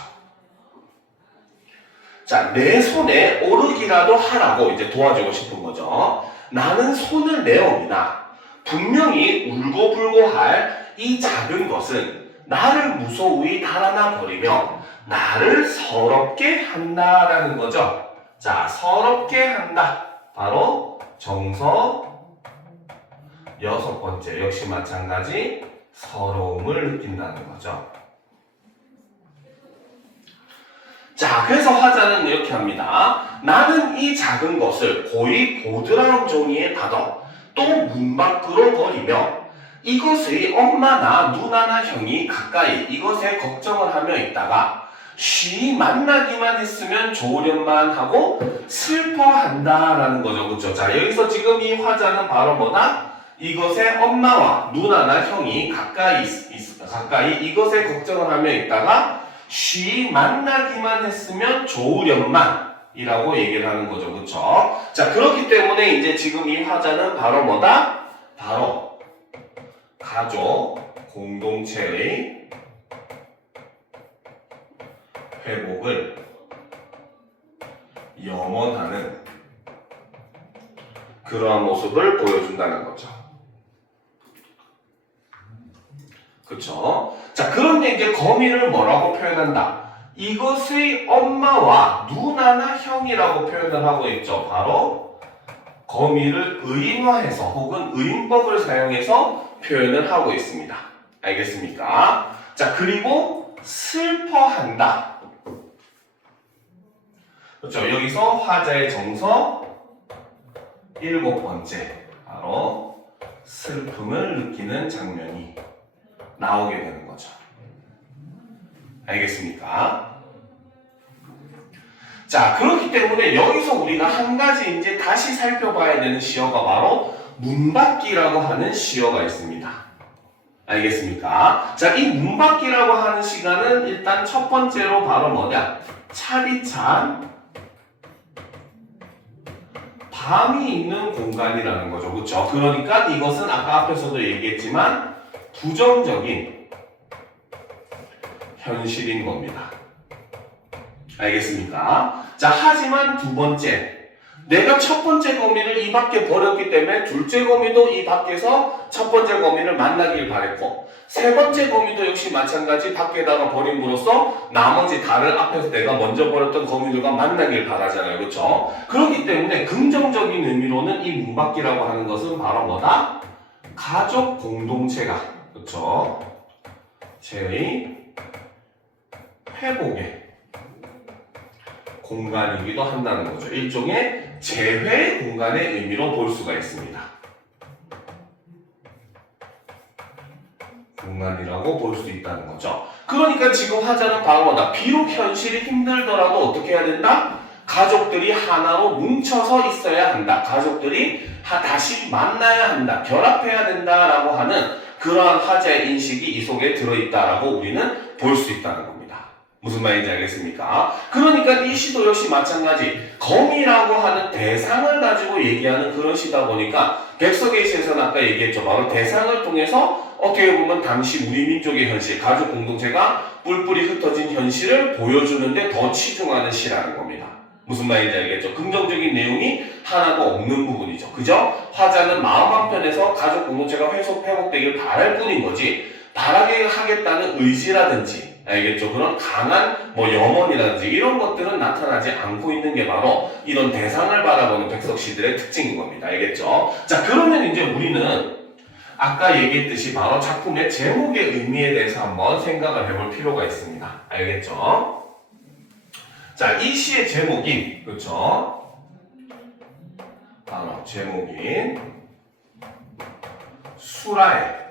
자, 내 손에 오르기라도 하라고 이제 도와주고 싶은 거죠. 나는 손을 내어오나 분명히 울고불고 할 이 작은 것은 나를 무소히 달아나 버리며 나를 서럽게 한다라는 거죠. 자, 서럽게 한다. 바로 정서 6번째 역시 마찬가지 서러움을 느낀다는 거죠. 자, 그래서 화자는 이렇게 합니다. 나는 이 작은 것을 고이 보드라운 종이에 받아 또 문 밖으로 버리며 이것의 엄마나 누나나 형이 가까이 이것에 걱정을 하며 있다가 쉬 만나기만 했으면 좋으련만 하고 슬퍼한다라는 거죠. 그렇죠? 자, 여기서 지금 이 화자는 바로 뭐다? 이것에 엄마와 누나나 형이 가까이 이것에 걱정을 하며 있다가 쉬 만나기만 했으면 좋으련만 이라고 얘기를 하는 거죠. 그렇죠? 자, 그렇기 때문에 이제 지금 이 화자는 바로 뭐다? 바로 가족 공동체의 회복을 염원하는 그러한 모습을 보여준다는 거죠. 그쵸? 자, 그런데 이제 거미를 뭐라고 표현한다? 이것의 엄마와 누나나 형이라고 표현을 하고 있죠. 바로 거미를 의인화해서 혹은 의인법을 사용해서 표현을 하고 있습니다. 알겠습니까? 자, 그리고 슬퍼한다. 그렇죠? 여기서 화자의 정서 7번째 바로 슬픔을 느끼는 장면이 나오게 되는 거죠. 알겠습니까? 자, 그렇기 때문에 여기서 우리가 한 가지 이제 다시 살펴봐야 되는 시어가 바로 문밖이라고 하는 시어가 있습니다. 알겠습니까? 자, 이 문밖이라고 하는 시간은 일단 첫 번째로 바로 뭐냐? 차디찬 밤이 있는 공간이라는 거죠. 그렇죠? 그러니까 이것은 아까 앞에서도 얘기했지만 부정적인 현실인 겁니다. 알겠습니까? 자, 하지만 두 번째, 내가 첫 번째 거미를 이 밖에 버렸기 때문에 둘째 거미도 이 밖에서 첫 번째 거미를 만나길 바랬고, 세 번째 거미도 역시 마찬가지 밖에다가 버림으로써 나머지 달을 앞에서 내가 먼저 버렸던 거미들과 만나길 바라잖아요. 그렇죠? 그렇기 때문에 긍정적인 의미로는 이 문밖이라고 하는 것은 바로 뭐다? 가족 공동체가, 그렇죠? 제의 회복의 공간이기도 한다는 거죠. 일종의 재회 공간의 의미로 볼 수가 있습니다. 공간이라고 볼 수 있다는 거죠. 그러니까 지금 화자는 바로 뭐다? 비록 현실이 힘들더라도 어떻게 해야 된다? 가족들이 하나로 뭉쳐서 있어야 한다. 가족들이 다시 만나야 한다. 결합해야 된다라고 하는 그러한 화자의 인식이 이 속에 들어있다라고 우리는 볼 수 있다는 겁니다. 무슨 말인지 알겠습니까? 그러니까 이 시도 역시 마찬가지 거미라고 하는 대상을 가지고 얘기하는 그런 시다 보니까 백석의 시에서는 아까 얘기했죠. 바로 대상을 통해서 어떻게 보면 당시 우리 민족의 현실, 가족 공동체가 뿔뿔이 흩어진 현실을 보여주는데 더 치중하는 시라는 겁니다. 무슨 말인지 알겠죠? 긍정적인 내용이 하나도 없는 부분이죠. 그죠? 화자는 마음 한편에서 가족 공동체가 회복되길 바랄 뿐인 거지 바라게 하겠다는 의지라든지 알겠죠? 그런 강한 염원이라든지 이런 것들은 나타나지 않고 있는 게 바로 이런 대상을 바라보는 백석시들의 특징인 겁니다. 알겠죠? 자, 그러면 이제 우리는 아까 얘기했듯이 바로 작품의 제목의 의미에 대해서 한번 생각을 해볼 필요가 있습니다. 알겠죠? 자, 이 시의 제목인, 그렇죠? 바로 제목인 수라의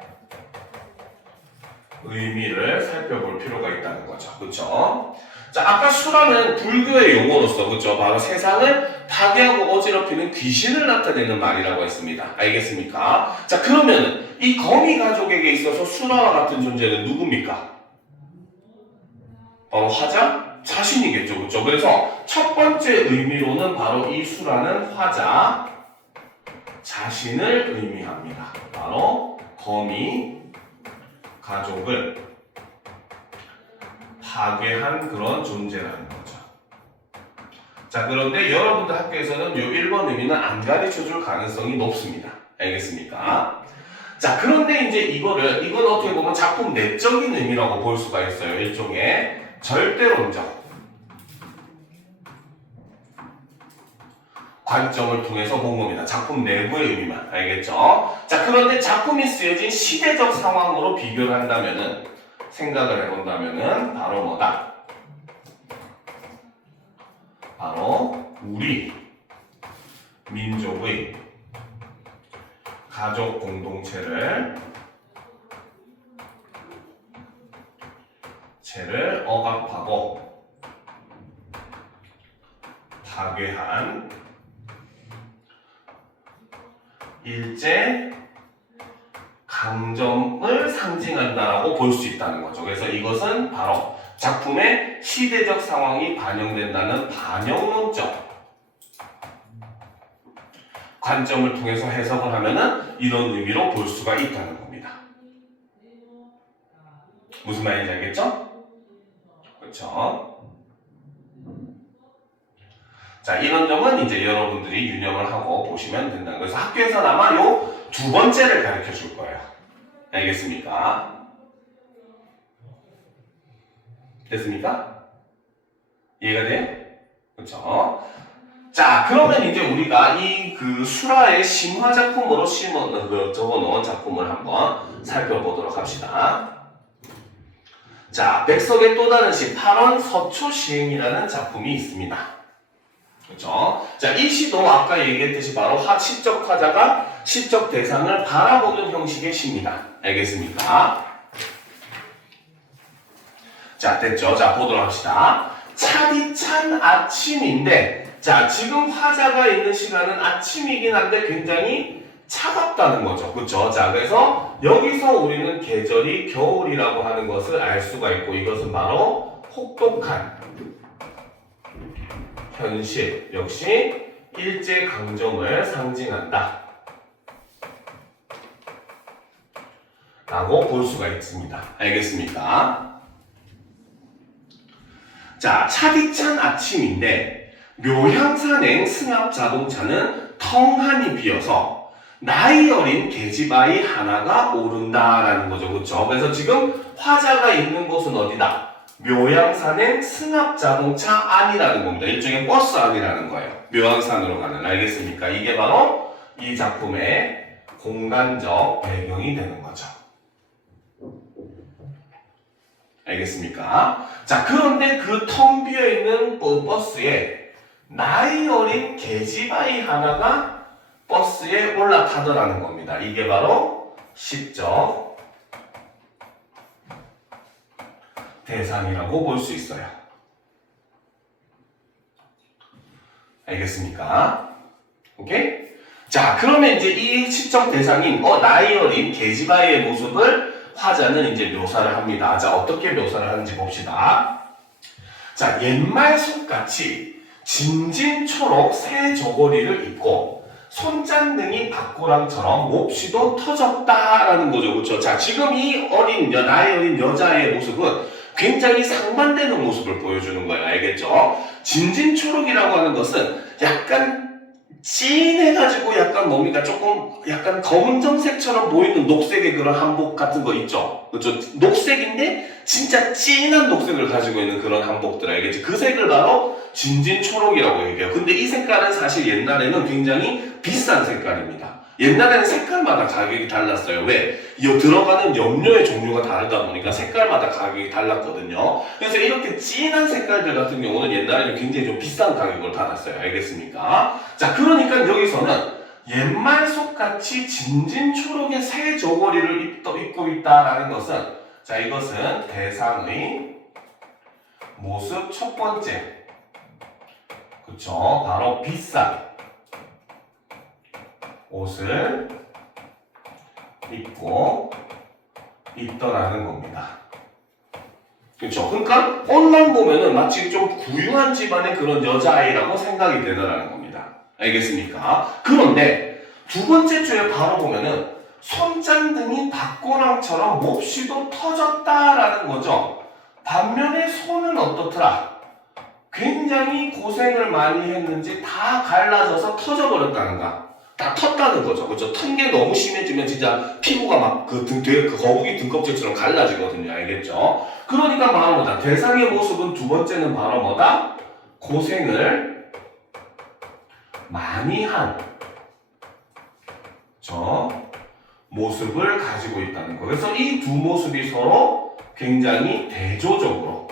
의미를 살펴볼 필요가 있다는 거죠. 그렇죠? 자, 아까 수라는 불교의 용어로서 그렇죠? 바로 세상을 파괴하고 어지럽히는 귀신을 나타내는 말이라고 했습니다. 알겠습니까? 자, 그러면 이 거미 가족에게 있어서 수라와 같은 존재는 누굽니까? 바로 화자? 자신이겠죠. 그렇죠? 그래서 첫 번째 의미로는 바로 이 수라는 화자 자신을 의미합니다. 바로 거미 가족을 파괴한 그런 존재라는 거죠. 자, 그런데 여러분들 학교에서는 요 1번 의미는 안 가르쳐 줄 가능성이 높습니다. 알겠습니까? 자, 그런데 이제 이건 어떻게 보면 작품 내적인 의미라고 볼 수가 있어요. 일종의 절대론적 관점을 통해서 본 겁니다. 작품 내부의 의미만. 알겠죠? 자, 그런데 작품이 쓰여진 시대적 상황으로 비교를 한다면은, 생각을 해본다면은, 바로 뭐다? 바로 우리 민족의 가족 공동체를 억압하고 파괴한 일제 강점을 상징한다라고 볼 수 있다는 거죠. 그래서 이것은 바로 작품의 시대적 상황이 반영된다는 반영론적 관점을 통해서 해석을 하면은 이런 의미로 볼 수가 있다는 겁니다. 무슨 말인지 알겠죠? 그렇죠? 자, 이런 점은 이제 여러분들이 유념을 하고 보시면 된다는 거예요. 그래서 학교에서는 아마 요 두 번째를 가르쳐 줄 거예요. 알겠습니까? 됐습니까? 이해가 돼요? 그렇죠? 자, 그러면 이제 우리가 이 그 수라의 심화 작품으로 적어놓은 작품을 한번 살펴보도록 합시다. 자, 백석의 또 다른 시 8원 서초시행이라는 작품이 있습니다. 그렇죠? 자, 이 시도 아까 얘기했듯이 바로 시적 화자가 시적 대상을 바라보는 형식의 시입니다. 알겠습니까? 자, 됐죠? 자, 보도록 합시다. 차디찬 아침인데, 자, 지금 화자가 있는 시간은 아침이긴 한데 굉장히 차갑다는 거죠. 그렇죠? 자, 그래서 여기서 우리는 계절이 겨울이라고 하는 것을 알 수가 있고, 이것은 바로 혹독한 현실, 역시 일제강점을 상징한다 라고 볼 수가 있습니다. 알겠습니까? 자, 차디찬 아침인데 묘향산행 승합자동차는 텅하니 비어서 나이 어린 계집아이 하나가 오른다라는 거죠. 그렇죠? 그래서 지금 화자가 있는 곳은 어디다? 묘향산행 승합자동차 안이라는 겁니다. 일종의 버스 안이라는 거예요. 묘향산으로 가는. 알겠습니까? 이게 바로 이 작품의 공간적 배경이 되는 거죠. 알겠습니까? 자, 그런데 그 텅 비어있는 버스에 나이 어린 계집아이 하나가 버스에 올라타더라는 겁니다. 이게 바로 시적 대상이라고 볼 수 있어요. 알겠습니까? 오케이? 자, 그러면 이제 이 시적 대상인 나이 어린 계집아이의 모습을 화자는 이제 묘사를 합니다. 자, 어떻게 묘사를 하는지 봅시다. 자, 옛말 속같이 진진초록 새 저고리를 입고 손잔등이 박고랑처럼 몹시도 터졌다라는 거죠. 그렇죠? 자, 지금 이 나이 어린 여자의 모습은 굉장히 상반되는 모습을 보여주는 거예요. 알겠죠? 진진초록이라고 하는 것은 약간 진해가지고 약간 뭡니까? 조금 약간 검정색처럼 보이는 녹색의 그런 한복 같은 거 있죠? 그렇죠? 녹색인데 진짜 진한 녹색을 가지고 있는 그런 한복들 알겠지? 그 색을 바로 진진초록이라고 얘기해요. 근데 이 색깔은 사실 옛날에는 굉장히 비싼 색깔입니다. 옛날에는 색깔마다 가격이 달랐어요. 왜? 들어가는 염료의 종류가 다르다 보니까 색깔마다 가격이 달랐거든요. 그래서 이렇게 진한 색깔들 같은 경우는 옛날에는 굉장히 좀 비싼 가격을 받았어요. 알겠습니까? 자, 그러니까 여기서는 옛말 속같이 진진초록의 새 저고리를 입고 있다라는 것은, 자, 이것은 대상의 모습 첫 번째. 그쵸? 바로 비싼 옷을 입고 있더라는 겁니다. 그렇죠? 그러니까 옷만 보면은 마치 좀 구유한 집안의 그런 여자아이라고 생각이 되더라는 겁니다. 알겠습니까? 그런데 두 번째 줄에 바로 보면은 손잔등이 박고랑처럼 몹시도 터졌다라는 거죠. 반면에 소는 어떻더라? 굉장히 고생을 많이 했는지 다 갈라져서 터져버렸다는가? 다 텄다는 거죠. 그렇죠? 턴 게 너무 심해지면 진짜 피부가 막 그 뒤에 그 거북이 등껍질처럼 갈라지거든요. 알겠죠? 그러니까 바로 뭐다? 대상의 모습은 두 번째는 바로 뭐다? 고생을 많이 한 저 모습을 가지고 있다는 거. 그래서 이 두 모습이 서로 굉장히 대조적으로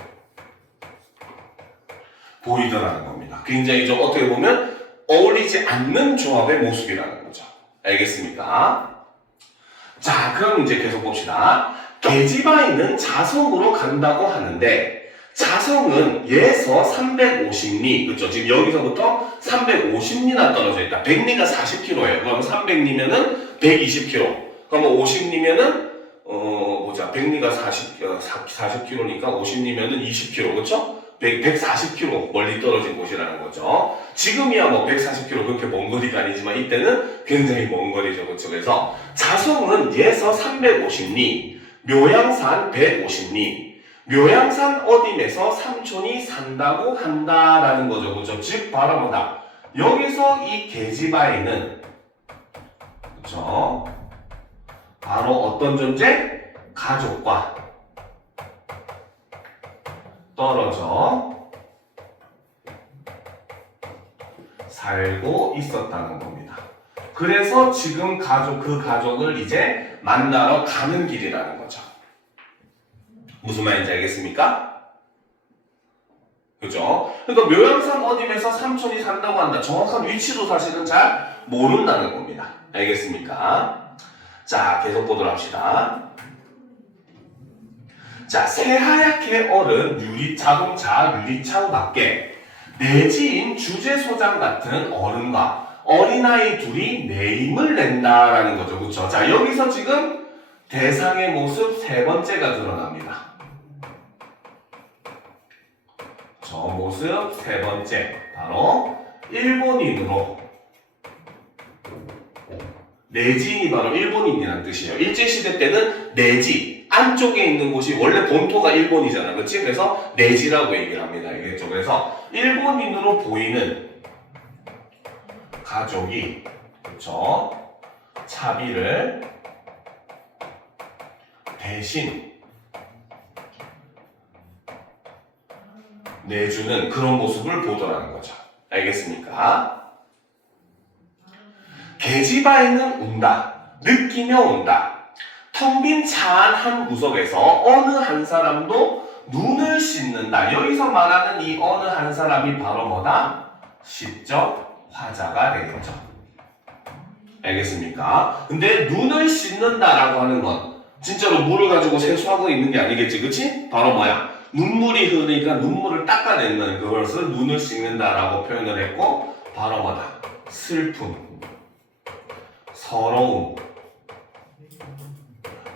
보이더라는 겁니다. 굉장히 좀 어떻게 보면 어울리지 않는 조합의 모습이라는 거죠. 알겠습니까? 자, 그럼 이제 계속 봅시다. 계집아이는 자성으로 간다고 하는데 자성은 예서 350리, 그렇죠? 지금 여기서부터 350리나 떨어져 있다. 100리가 40km예요. 그럼 300리면은 120km. 그러면 50리면은 보자. 100리가 40km니까 50리면은 20km, 그렇죠? 140km 멀리 떨어진 곳이라는 거죠. 지금이야 뭐 140km 그렇게 먼 거리가 아니지만 이때는 굉장히 먼 거리죠, 그렇죠? 그래서 자성은 예서 350리, 묘양산 150리. 묘양산 어딘에서 삼촌이 산다고 한다라는 거죠. 그죠? 즉, 바로 뭐다? 여기서 이 계집아이는, 그죠? 바로 어떤 존재? 가족과 떨어져 살고 있었다는 겁니다. 그래서 지금 그 가족을 이제 만나러 가는 길이라는 거죠. 무슨 말인지 알겠습니까? 그죠? 그러니까 묘양산 어딘에서 삼촌이 산다고 한다. 정확한 위치도 사실은 잘 모른다는 겁니다. 알겠습니까? 자, 계속 보도록 합시다. 자, 새하얗게 얼은 자동차 유리창 밖에 내지인 주제소장 같은 어른과 어린아이 둘이 내임을 낸다라는 거죠. 그렇죠? 자, 여기서 지금 대상의 모습 세 번째가 드러납니다. 저 모습 세 번째, 바로 일본인으로, 내지인이 바로 일본인이라는 뜻이에요. 일제시대 때는 내지, 안쪽에 있는 곳이 원래 본토가 일본이잖아, 그렇지? 그래서 내지라고 얘기를 합니다. 알겠죠? 그래서 일본인으로 보이는 가족이, 그렇죠? 차비를 대신 내주는 그런 모습을 보더라는 거죠. 알겠습니까? 계집아이는 운다. 느끼며 온다. 텅 빈 차한 한 구석에서 어느 한 사람도 눈을 씻는다. 여기서 말하는 이 어느 한 사람이 바로 뭐다? 시적 화자가 되겠죠. 알겠습니까? 근데 눈을 씻는다라고 하는 건 진짜로 물을 가지고 세수하고 있는 게 아니겠지, 그치? 바로 뭐야? 눈물이 흐르니까 눈물을 닦아내는 그것을 눈을 씻는다라고 표현을 했고, 바로 뭐다? 슬픔, 서러움,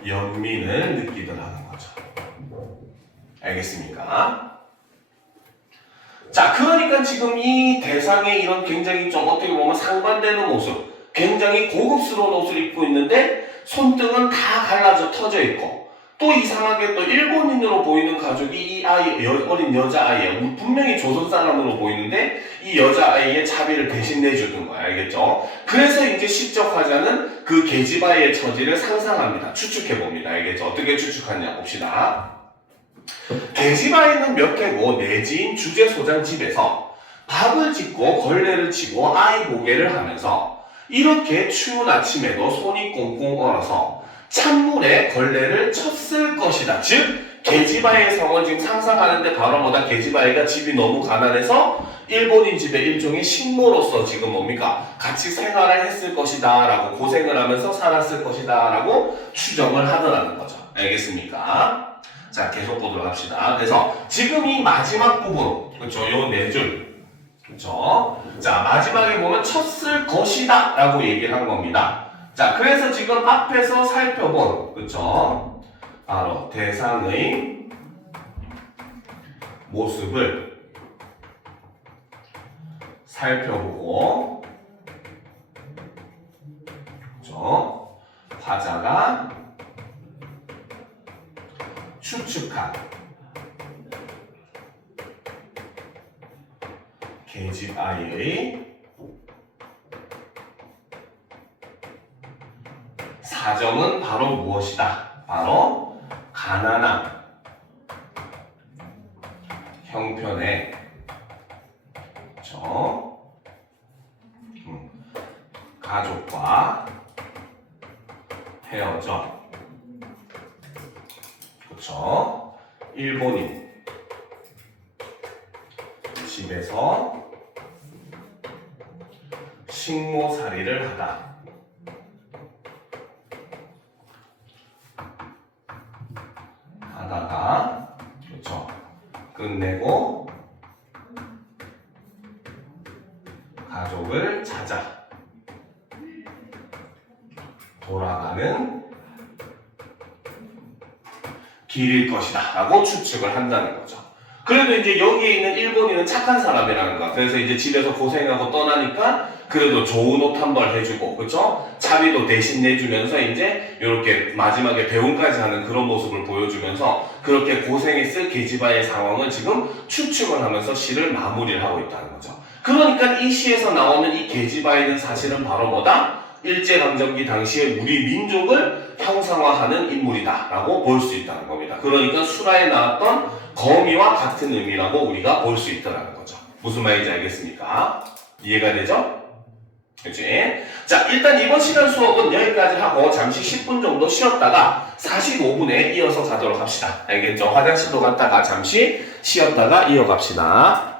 연민을 느끼더라는 거죠. 알겠습니까? 자, 그러니까 지금 이 대상의 이런 굉장히 좀 어떻게 보면 상반되는 모습, 굉장히 고급스러운 옷을 입고 있는데 손등은 다 갈라져 터져 있고, 또 이상하게 또 일본인으로 보이는 가족이 이 아이, 어린 여자아이에 분명히 조선 사람으로 보이는데 이 여자아이의 차비를 대신 내주는 거야. 알겠죠? 그래서 이제 시적 화자는 그 계집아이의 처지를 상상합니다. 추측해봅니다. 알겠죠? 어떻게 추측하냐 봅시다. 계집아이는 몇 해고 내지인 주제소장 집에서 밥을 짓고 걸레를 치고 아이 보게를 하면서 이렇게 추운 아침에도 손이 꽁꽁 얼어서 찬물에 걸레를 쳤을 것이다. 즉 계집아이의 상황을 지금 상상하는데 바로 뭐다? 계집아이가 집이 너무 가난해서 일본인 집의 일종의 식모로서 지금 뭡니까? 같이 생활을 했을 것이다 라고, 고생을 하면서 살았을 것이다 라고 추정을 하더라는 거죠. 알겠습니까? 자, 계속 보도록 합시다. 그래서 지금 이 마지막 부분, 그렇죠? 요 네 줄, 그렇죠? 자, 마지막에 보면 쳤을 것이다 라고 얘기를 한 겁니다. 자, 그래서 지금 앞에서 살펴본, 그쵸? 바로 대상의 모습을 살펴보고, 그쵸? 화자가 추측한 계집 아이의 사정은 바로 무엇이다? 바로 가난한 형편의 그렇죠? 가족과 헤어져 그렇죠? 일본인 집에서 식모살이를 하다가 그렇죠? 끝내고 가족을 찾아 돌아가는 길일 것이다 라고 추측을 한다는 거죠. 그래도 이제 여기에 있는 일본인은 착한 사람이라는 거야. 그래서 이제 집에서 고생하고 떠나니까 그래도 좋은 옷 한 벌 해주고, 그쵸? 차비도 대신 내주면서 이제 이렇게 마지막에 배웅까지 하는 그런 모습을 보여주면서 그렇게 고생했을 계집아의 상황을 지금 추측을 하면서 시를 마무리를 하고 있다는 거죠. 그러니까 이 시에서 나오는 이 계집아이는 사실은 바로 뭐다? 일제강점기 당시에 우리 민족을 형상화하는 인물이다 라고 볼 수 있다는 겁니다. 그러니까 수라에 나왔던 거미와 같은 의미라고 우리가 볼 수 있다는 거죠. 무슨 말인지 알겠습니까? 이해가 되죠? 그치? 자, 일단 이번 시간 수업은 여기까지 하고 잠시 10분 정도 쉬었다가 45분에 이어서 가도록 합시다. 알겠죠? 화장실도 갔다가 잠시 쉬었다가 이어갑시다.